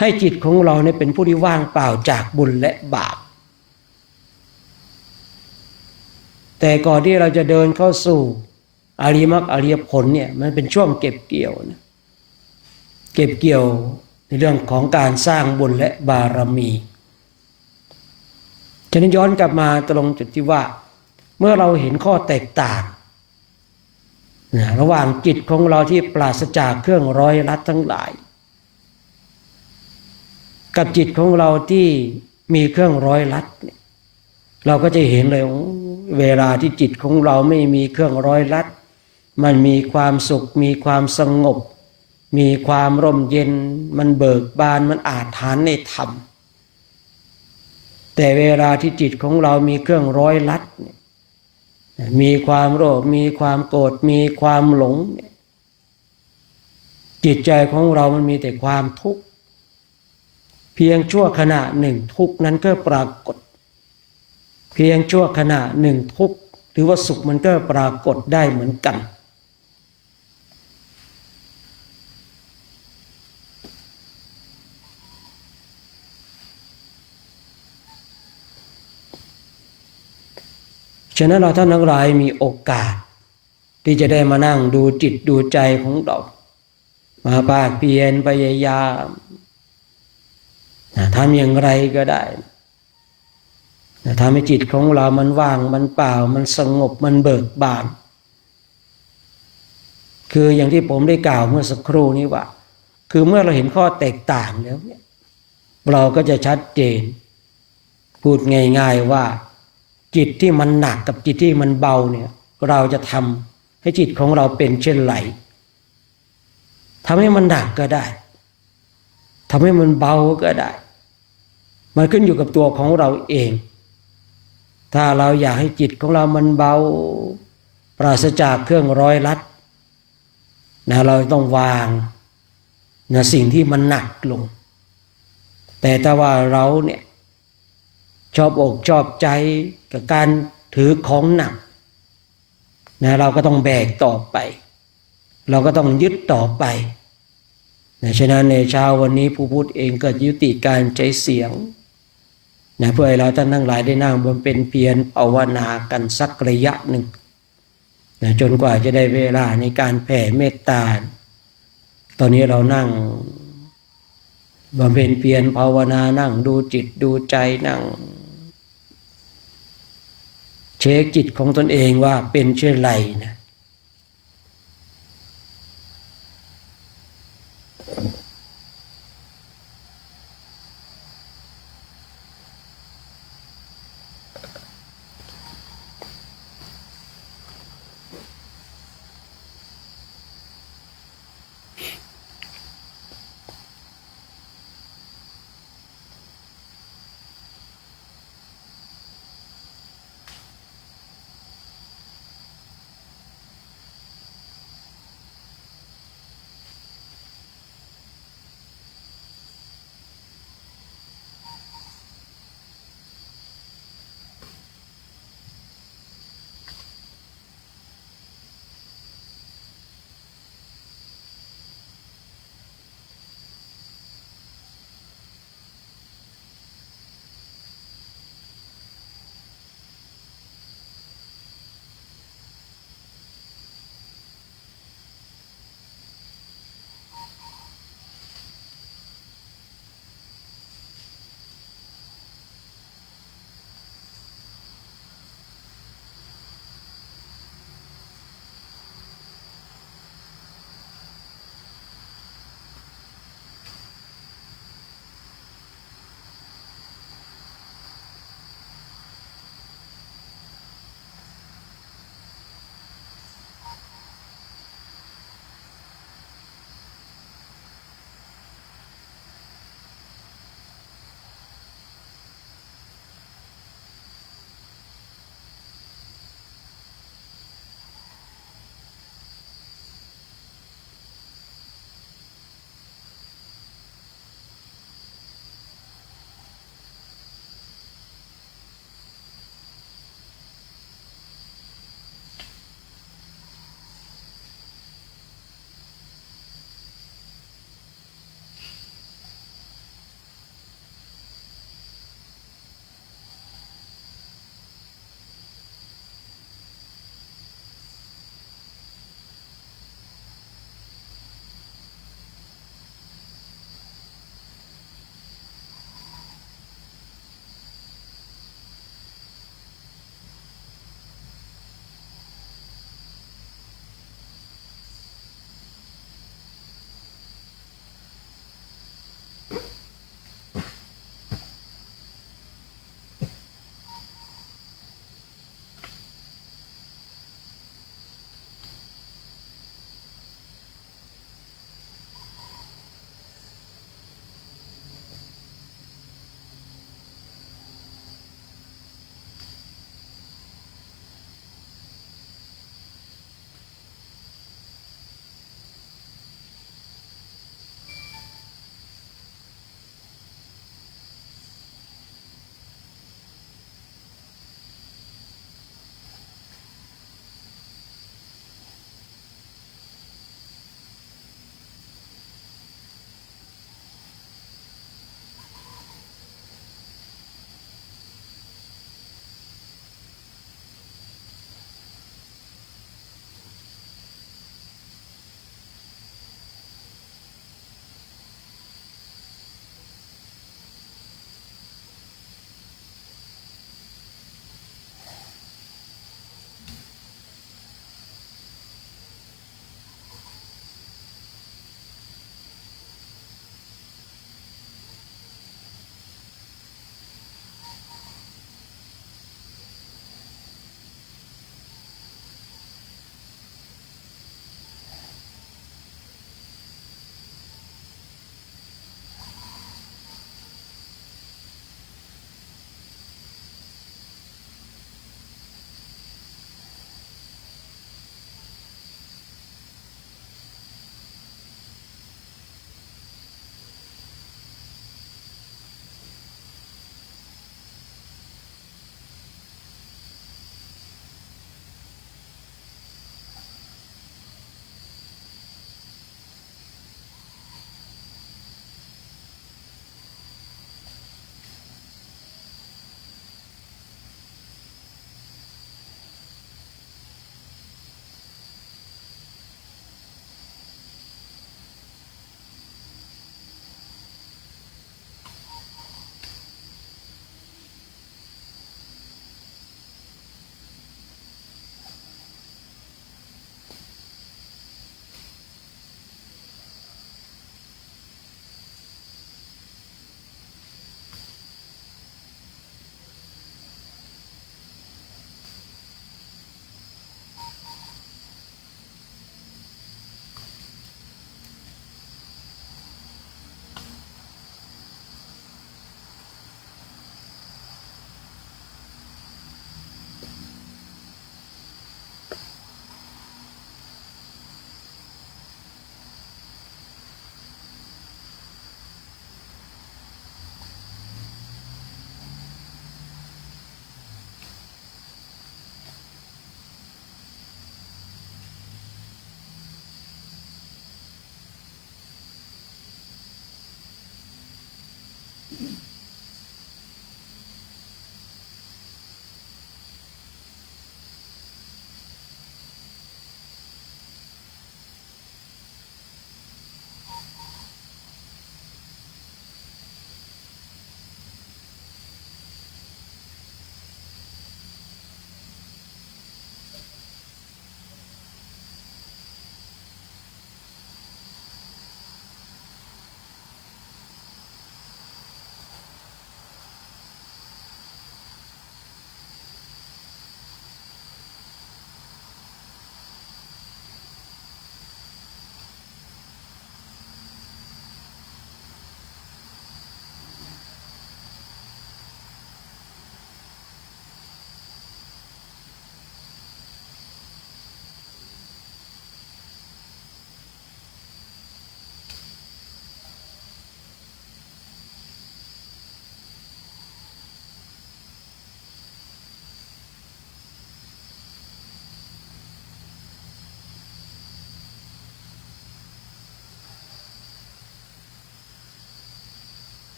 ให้จิตของเราเนี่ยเป็นผู้ที่ว่างเปล่าจากบุญและบาปแต่ก่อนที่เราจะเดินเข้าสู่อริยมรรคอริยผลเนี่ยมันเป็นช่วงเก็บเกี่ยวนะเก็บเกี่ยวในเรื่องของการสร้างบุญและบารมี ฉะนั้นย้อนกลับมาตรงจุดที่ว่าเมื่อเราเห็นข้อแตกต่างนะระหว่างจิตของเราที่ปราศจากเครื่องร้อยลัดทั้งหลายกับจิตของเราที่มีเครื่องร้อยลัดเราก็จะเห็นเลยเวลาที่จิตของเราไม่มีเครื่องร้อยลัดมันมีความสุขมีความสงบมีความร่มเย็นมันเบิกบานมันอาถรรพ์ในธรรมแต่เวลาที่จิตของเรามีเครื่องร้อยลัดมีความโลภมีความโกรธมีความหลงจิตใจของเรามันมีแต่ความทุกข์เพียงชั่วขณะหนึ่งทุกข์นั้นก็ปรากฏเพียงชั่วขณะหนึ่งทุกข์หรือว่าสุขมันก็ปรากฏได้เหมือนกันฉะนั้นเราท่านทั้งหลายมีโอกาสที่จะได้มานั่งดูจิตดูใจของเรามาภาคเพียรพยายามทำอย่างไรก็ได้ทำให้จิตของเรามันว่างมันเปล่ามันสงบมันเบิกบานคืออย่างที่ผมได้กล่าวเมื่อสักครู่นี้ว่าคือเมื่อเราเห็นข้อแตกต่างแล้วเนี่ยเราก็จะชัดเจนพูดง่ายๆว่าจิตที่มันหนักกับจิตที่มันเบาเนี่ยเราจะทำให้จิตของเราเป็นเช่นไรทำให้มันหนักก็ได้ทำให้มันเบาก็ได้มันขึ้นอยู่กับตัวของเราเองถ้าเราอยากให้จิตของเรามันเบาปราศจากเครื่องร้อยลัดนะเราต้องวางนะสิ่งที่มันหนักลงแต่ถ้าว่าเราเนี่ยชอบอกชอบใจกับการถือของหนักนะเราก็ต้องแบกต่อไปเราก็ต้องยึดต่อไปนะฉะนั้นในเช้าวันนี้ผู้พูดเองก็ยุติการใช้เสียงนะเพื่อให้เราท่านทั้งหลายได้นั่งบำเพ็ญเพียรภาวนากันสักระยะหนึ่งนะจนกว่าจะได้เวลาในการแผ่เมตตาตอนนี้เรานั่งบำเพ็ญเพียรภาวนานั่งดูจิตดูใจนั่งเช็คจิตของตนเองว่าเป็นเช่นไรนะ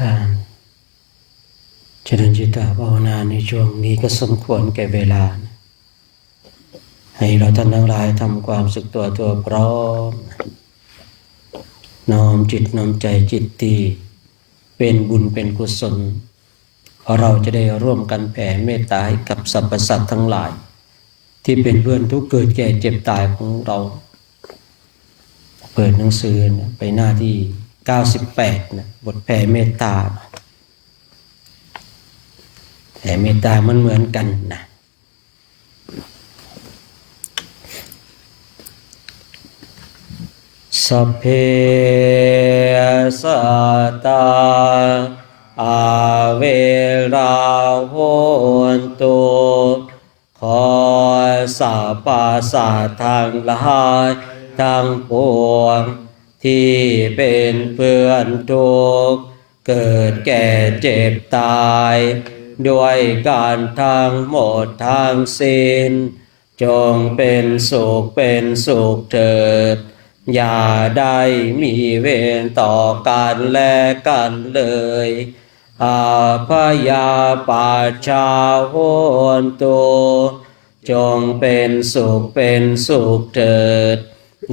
การเจริญจิตตภาวนาในช่วงนี้ก็สมควรแก่เวลาให้เราท่านทั้งหลายทำความสึกตัวพร้อมน้อมจิตน้อมใจจิตที่เป็นบุญเป็นกุศลเราจะได้ร่วมกันแผ่เมตตาให้กับสรรพสัตว์ทั้งหลายที่เป็นเพื่อนทุกเกิดแก่เจ็บตายของเราเปิดหนังสือไปหน้าที่98นะบทแผ่เมตตาแผ่เมตตามันเหมือนกันนะสัพเพสัตตาอาเวราโหนตุขอสรรพสัตว์ทั้งหลายทั้งปวงที่เป็นเพื่อนทุกข์เกิดแก่เจ็บตายด้วยการทั้งหมดทั้งสิ้นจงเป็นสุขเถิดอย่าได้มีเวรต่อกันและกันเลยอาพยาปัชชาโหนตุจงเป็นสุขเถิด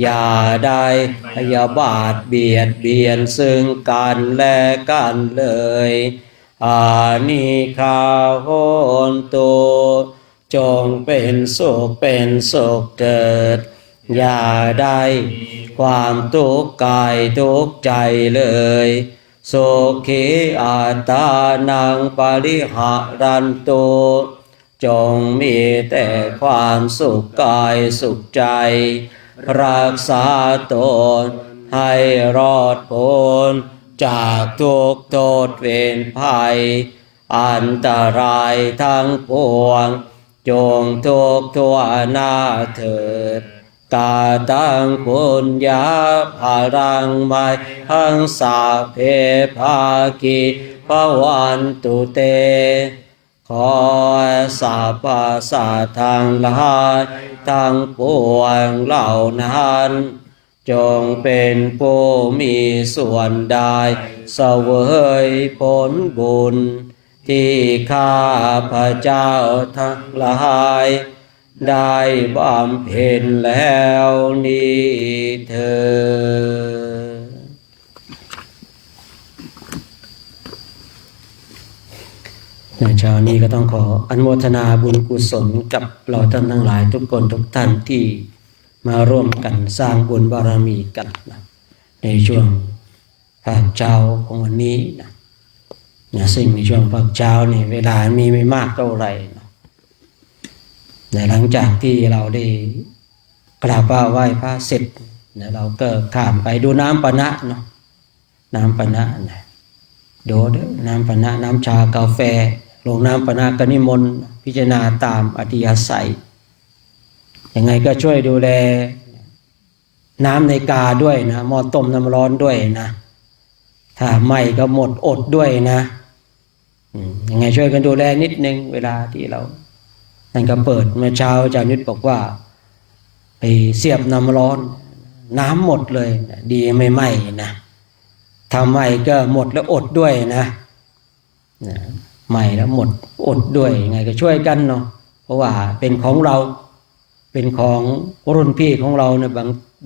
อย่าได้พยาบาทเบียดเบียนซึ่งกันและกันเลยอานิคาโหนตุจงเป็นสุขเถิดอย่าได้ความทุกข์กายทุกข์ใจเลยสุขีอัตตานังปริหารันตุจงมีแต่ความสุขกายสุขใจรักษาตนให้รอดพ้นจากทุกโทษเวรภัยอันตรายทั้งปวงจงทุกทั่วหน้าเถิดกาตังปุญญาภารังไมหังสาเพภากิภวันตุเตขอสรรพสัตว์ทั้งหลายทั้งปวงเหล่านั้นจงเป็นผู้มีส่วนได้เสวยผลบุญที่ข้าพเจ้าทั้งหลายได้บำเพ็ญแล้วนี้เถิดในเช้านี้ก็ต้องขออนุโมทนาบุญกุศลกับเราท่านทั้งหลายทุกคนทุกท่านที่มาร่วมกันสร้างบุญบารมีกันนะในช่วงภาคเช้าของวันนี้นะซึ่งในช่วงภาคเช้านี่เวลามีไม่มากเท่าไหร่นะในหลังจากที่เราได้กราบไหว้พระเสร็จนะเราก็ข้ามไปดูน้ำปะนะเนาะน้ำปะนะนะดูน้ำปะนะน้ำชากาแฟลงน้ำปะนะก็นิมนต์พิจารณาตามอัธยาศัยยังไงก็ช่วยดูแลน้ำในกาด้วยนะหม้อต้มน้ำร้อนด้วยนะถ้าไม่ก็หมดอดด้วยนะยังไงช่วยกันดูแลนิดนึงเวลาที่เรานั่นก็เปิดเมื่อเช้าอาจารย์นิดบอกว่าไปเสียบน้ำร้อนน้ำหมดเลยดีไม่ไหม้นะถ้าไหม้ก็หมดแล้วอดด้วยนะไหม้แล้วหมดอดด้วยยังไงก็ช่วยกันเนาะเพราะว่าเป็นของเราเป็นของรุ่นพี่ของเราเนี่ย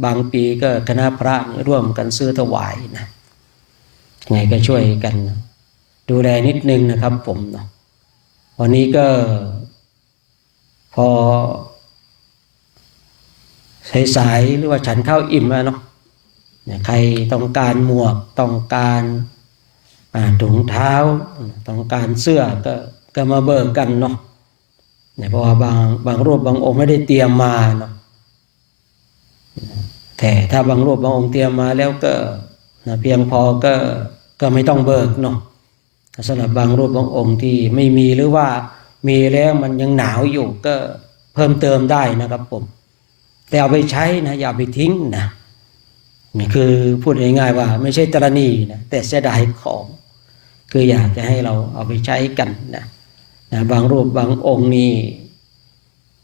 บางปีก็คณะพระร่วมกันซื้อถวายนะยังไงก็ช่วยกันดูแลนิดนึงนะครับผมเนาะวันนี้ก็พอสายหรือว่าฉันข้าวอิ่มแล้วเนาะใครต้องการหมวกต้องการถุงเท้าต้องการเสื้อก็มาเบิกกันเนาะเพราะว่าบางรูปบางองค์ไม่ได้เตรียมมาเนาะแต่ถ้าบางรูปบางองค์เตรียมมาแล้วก็เพียงพอก็ไม่ต้องเบิกเนาะสำหรับบางรูปบางองค์ที่ไม่มีหรือว่ามีแล้วมันยังหนาวอยู่ก็เพิ่มเติมได้นะครับผมแต่เอาไปใช้นะอย่าไปทิ้งนะนี่คือพูดง่ายๆว่าไม่ใช่ตรณีนะแต่เสียดายของคืออยากจะให้เราเอาไปใช้กันนะบางรูปบางองค์นี่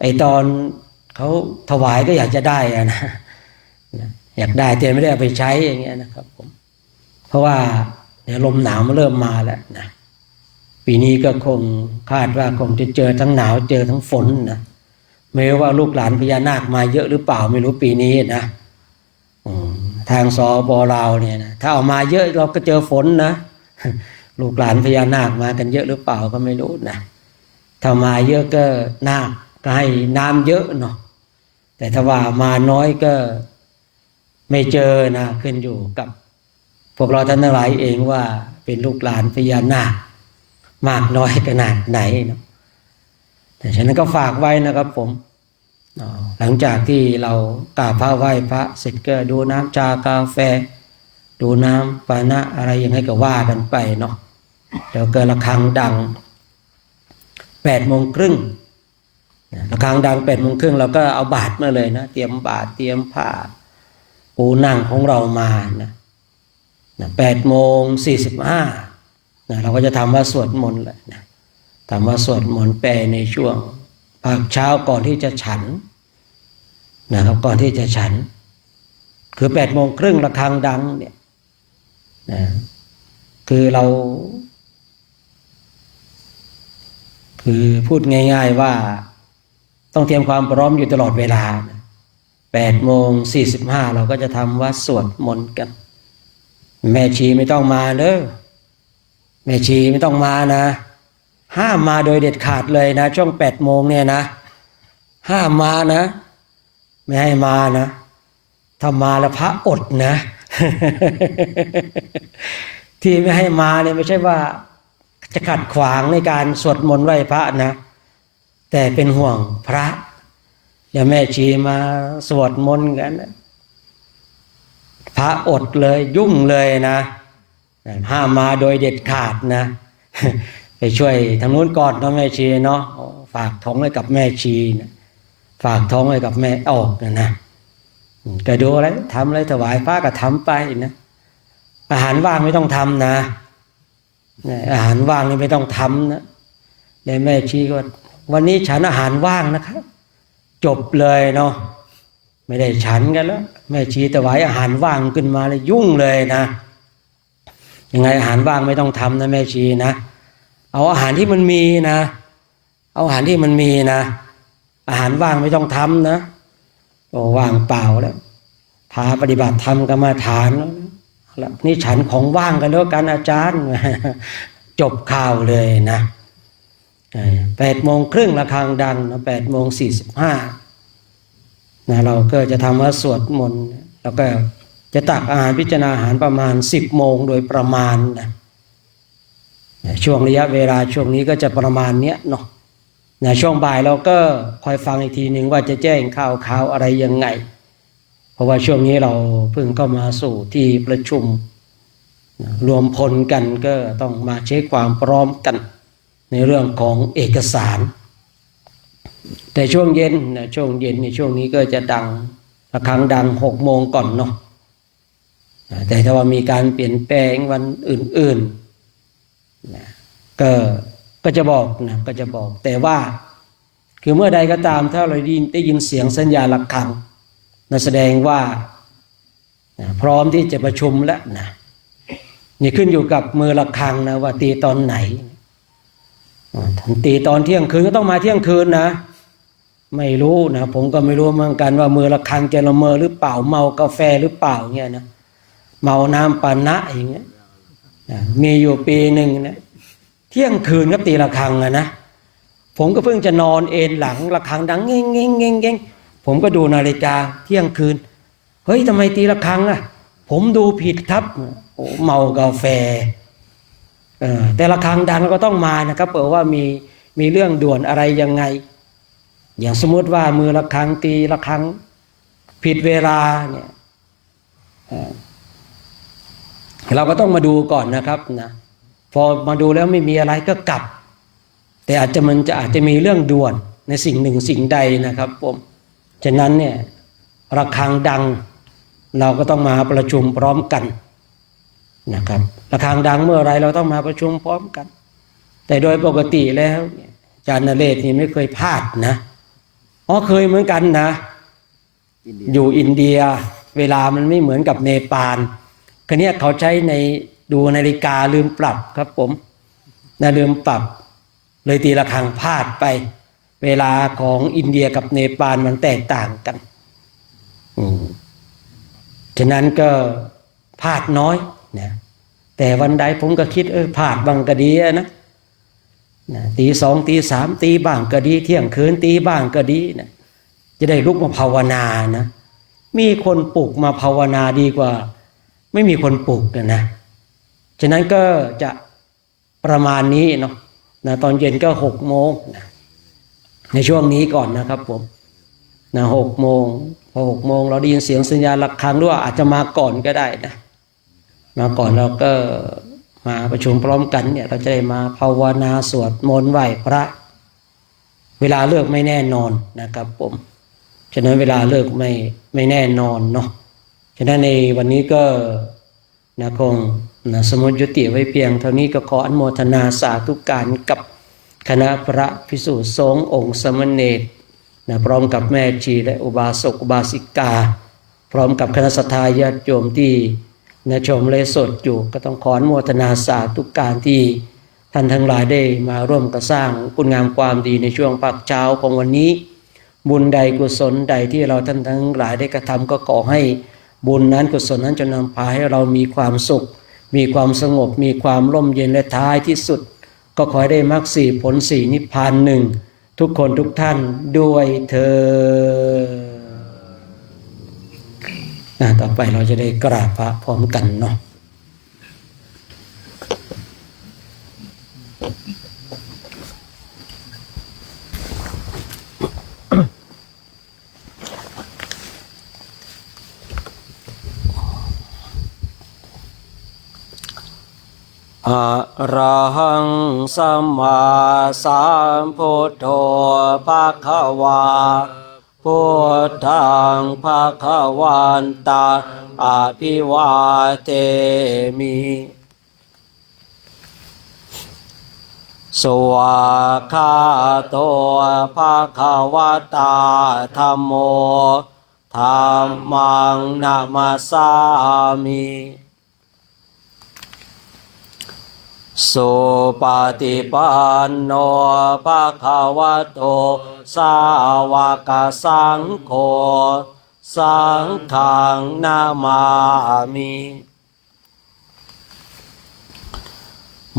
ไอตอนเขาถวายก็อยากจะได้นะอยากได้แต่ไม่ได้เอาไปใช้อย่างเงี้ยนะครับผมเพราะว่า เนี่ยลมหนาวมันเริ่มมาแล้วนะปีนี้ก็คงคาดว่าคงจะเจอทั้งหนาวเจอทั้งฝนนะไม่รู้ว่าลูกหลานพญานาคมาเยอะหรือเปล่าไม่รู้ปีนี้นะทางสปลาวเนี่ยนะถ้าเอามาเยอะเราก็เจอฝนนะลูกหลานพญานาคมากันเยอะหรือเปล่าก็ไม่รู้นะถ้ามาเยอะก็นาคก็ให้น้ำเยอะเนาะแต่ถ้าว่ามาน้อยก็ไม่เจอนะขึ้นอยู่กับพวกเราท่านทั้งหลายเองว่าเป็นลูกหลานพญานาคมากน้อยขนาดไหนนะแต่ฉะนั้นก็ฝากไว้นะครับผมหลังจากที่เรากราบพระไหว้พระเสร็จก็ดูน้ำชากาแฟดูน้ำปานะอะไรยังไงก็ว่ากันไปเนาะเดี๋ยวเกิดระฆังดัง8:30น.ระฆังดัง8:30น.เราก็เอาบาตรมาเลยนะเตรียมบาตรเตรียมผ้าปูนั่งของเรามานะ8:45 น.เราก็จะทำว่าสวดมนต์แหละนะทำว่าสวดมนต์แปลในช่วงภาคเช้าก่อนที่จะฉันนะครับก่อนที่จะฉันคือ8:30 น.ระฆังดังเนี่ยนะคือเราคือพูดง่ายๆว่าต้องเตรียมความพร้อมอยู่ตลอดเวลา8:45 เราก็จะทำว่าสวดมนต์กันแม่ชีไม่ต้องมาเด้อแม่ชีไม่ต้องมานะห้ามมาโดยเด็ดขาดเลยนะช่วง8:00 เนี่ยนะห้ามมานะไม่ให้มานะถ้ามาแล้วพระอดนะ ที่ไม่ให้มาเนี่ยไม่ใช่ว่าจะขัดขวางในการสวดมนต์ไหว้พระนะแต่เป็นห่วงพระอย่าแม่ชีมาสวดมนต์กันนะพระอดเลยยุ่งเลยนะห้ามมาโดยเด็ดขาดนะ ไปช่วยทางนู้นก่อนเนาะแม่ชีเนาะฝากท้องไว้กับแม่ชีนะฝากท้องไว้กับแม่ออกนะก็ดูอะไรทำอะไรถวายพระก็ทำไปนะอาหารว่างไม่ต้องทำนะอาหารว่างนี่ไม่ต้องทำนะในแม่ชีก็วันนี้ฉันอาหารว่างนะครับจบเลยเนาะไม่ได้ฉันกันแล้วแม่ชีถวายอาหารว่างขึ้นมาเลยยุ่งเลยนะยังไงอาหารว่างไม่ต้องทำนะแม่ชีนะเอาอาหารที่มันมีนะเอาอาหารที่มันมีนะอาหารว่างไม่ต้องทำนะโอ้ว่างเปล่าแล้วพาปฏิบัติธรรมกรรมฐานแล้วนี่ฉันของว่างกันแล้วกันอาจารย์ จบข่าวเลยนะ8:30 ระฆังดังนะ8:45นะเราก็จะทำว่าสวดมนต์แล้วก็จะตักอาหารพิจารณาอาหารประมาณ10 โมงโดยประมาณนะช่วงระยะเวลาช่วงนี้ก็จะประมาณเนี้ยเนาะนะช่วงบ่ายเราก็คอยฟังอีกทีนึงว่าจะแจ้งข่าวอะไรยังไงเพราะว่าช่วงนี้เราเพิ่งเข้ามาสู่ที่ประชุมรวมพลกันก็ต้องมาเช็คความพร้อมกันในเรื่องของเอกสารแต่ช่วงเย็นนะช่วงเย็นในช่วงนี้ก็จะดังระฆังดัง6 โมงก่อนเนาะแต่ถ้าว่ามีการเปลี่ยนแปลงวันอื่นๆนะก็จะบอกนะก็จะบอกแต่ว่าคือเมื่อใดก็ตามถ้าเราได้ยินเสียงสัญญาณระฆังนั่นแสดงว่าพร้อมที่จะประชุมแล้วนะนี่ขึ้นอยู่กับมือระฆังนะว่าตีตอนไหนตีตอนเที่ยงคืนก็ต้องมาเที่ยงคืนนะไม่รู้นะผมก็ไม่รู้เหมือนกันว่ามือระฆังจะละเมอหรือเปล่าเมากาแฟหรือเปล่าเงี้ยนะเมาน้ำปานะอย่างเงี้ยมีอยู่ปีหนึ่งนะเที่ยงคืนก็ตีระฆังนะผมก็เพิ่งจะนอนเอนหลังระฆังดังเง่งเง่งเง่งเง่งผมก็ดูนาฬิกาเที่ยงคืนเฮ้ยทำไมตีระฆังอ่ะผมดูผิดครับโอ้เมากาแฟแต่ระฆังดังก็ต้องมานะครับเผื่อว่ามีเรื่องด่วนอะไรยังไงอย่างสมมติว่ามือระฆังตีระฆังผิดเวลาเนี่ยเราก็ต้องมาดูก่อนนะครับนะพอมาดูแล้วไม่มีอะไรก็กลับแต่อาจจะมีเรื่องด่วนในสิ่งหนึ่งสิ่งใดนะครับผมฉะนั้นเนี่ยระฆังดังเราก็ต้องมาประชุมพร้อมกันนะครับระฆังดังเมื่อไรเราต้องมาประชุมพร้อมกันแต่โดยปกติแล้วอาจารย์นเรศนี่ไม่เคยพลาดนะเคยเหมือนกันนะอยู่อินเดียเวลามันไม่เหมือนกับเนปาลคือเนี่ยเขาใช้ใน ดูนาฬิกาลืมปรับครับผมนะลืมปรับเลยตีระฆังพลาดไป เวลาของอินเดียกับเนปาลมันแตกต่างกันฉะนั้นก็พลาดน้อยนะแต่วันใดผมก็คิดพลาดบางก็ดีนะตีสองตีสามตีบ้างก็ดีเที่ยงคืนตีบ้างก็ดีนะจะได้ลุกมาภาวนานะมีคนปลุกมาภาวนาดีกว่าไม่มีคนปลุกนะฉะนั้นก็จะประมาณนี้เนาะนะตอนเย็นก็6 โมงนะในช่วงนี้ก่อนนะครับผมนะ6 โมงพอ6 โมงเราได้ยินเสียงสัญญาณระฆังด้วยอาจจะมาก่อนก็ได้นะมาก่อนเราก็มาประชุมพร้อมกันเนี่ยเราจะได้มาภาวนาสวดมนต์ไหว้พระเวลาเลิกไม่แน่นอนนะครับผมฉะนั้นเวลาเลิกไม่แน่นอนเนาะฉะนั้นในวันนี้ก็นะคงนะสมุยุติไว้เพียงเท่านี้ก็ขออนุโมทนาสาธุการกับคณะพระภิกษุสงฆ์องค์สมณเณรนะพร้อมกับแม่ชีและอุบาสกอุบาสิกาพร้อมกับคณะสัตยาญาติโยมที่นะชมเลสดอยู่ก็ต้องขออนุโมทนาสาธุการที่ท่านทั้งหลายได้มาร่วมกระสร้างคุณงามความดีในช่วงภาคเช้าของวันนี้บุญใดกุศลใดที่เราท่านทั้งหลายได้กระทำก็ขอให้บุญนั้นกุศลนั้นจะนำพาให้เรามีความสุขมีความสงบมีความร่มเย็นและท้ายที่สุดก็ขอให้ได้มรรค4ผล4นิพพาน1ทุกคนทุกท่านด้วยเถิดต่อไปเราจะได้กราบพระพร้อมกันเนาะอะระหังสัมมาสัมพุทโธภะคะวาพุทธังภะคะวันตังอะภิวาเทมิสวากขาโตภะคะวะตาธัมโมธัมมังนะมัสสามิสุปฏิปันโนภะคะวะโตสาวกสังโฆสังฆังนามามิ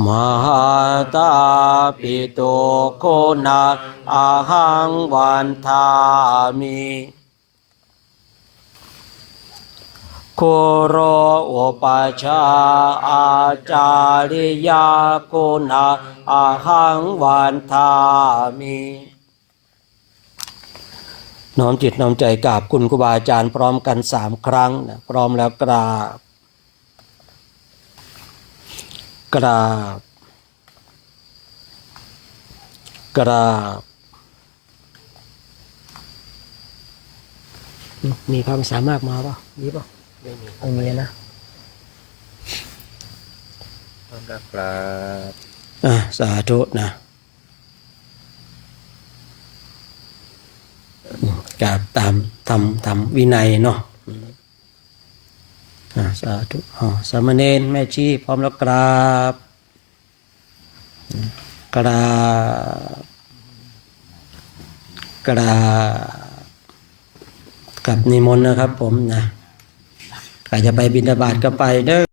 มหาตาปิโตโคนะอะหังวันทามิโคโรอุปัชฌาย์อาจาริยาคุณาอะหังวันทามิน้อมจิตน้อมใจกราบคุณครูบาอาจารย์พร้อมกัน3 ครั้งนะพร้อมแล้วกราบกราบกราบมีคำสามารถมาป่ะมีป่ะไม่มีนะครับสาธุนะกราบตามทำวินัยเนาะสาธุสามเณรแม่ชีพร้อมแล้วกราบกราบกราบกับนิมนต์นะครับผมนะใครจะไปบิณฑบาตก็ไปเด้อ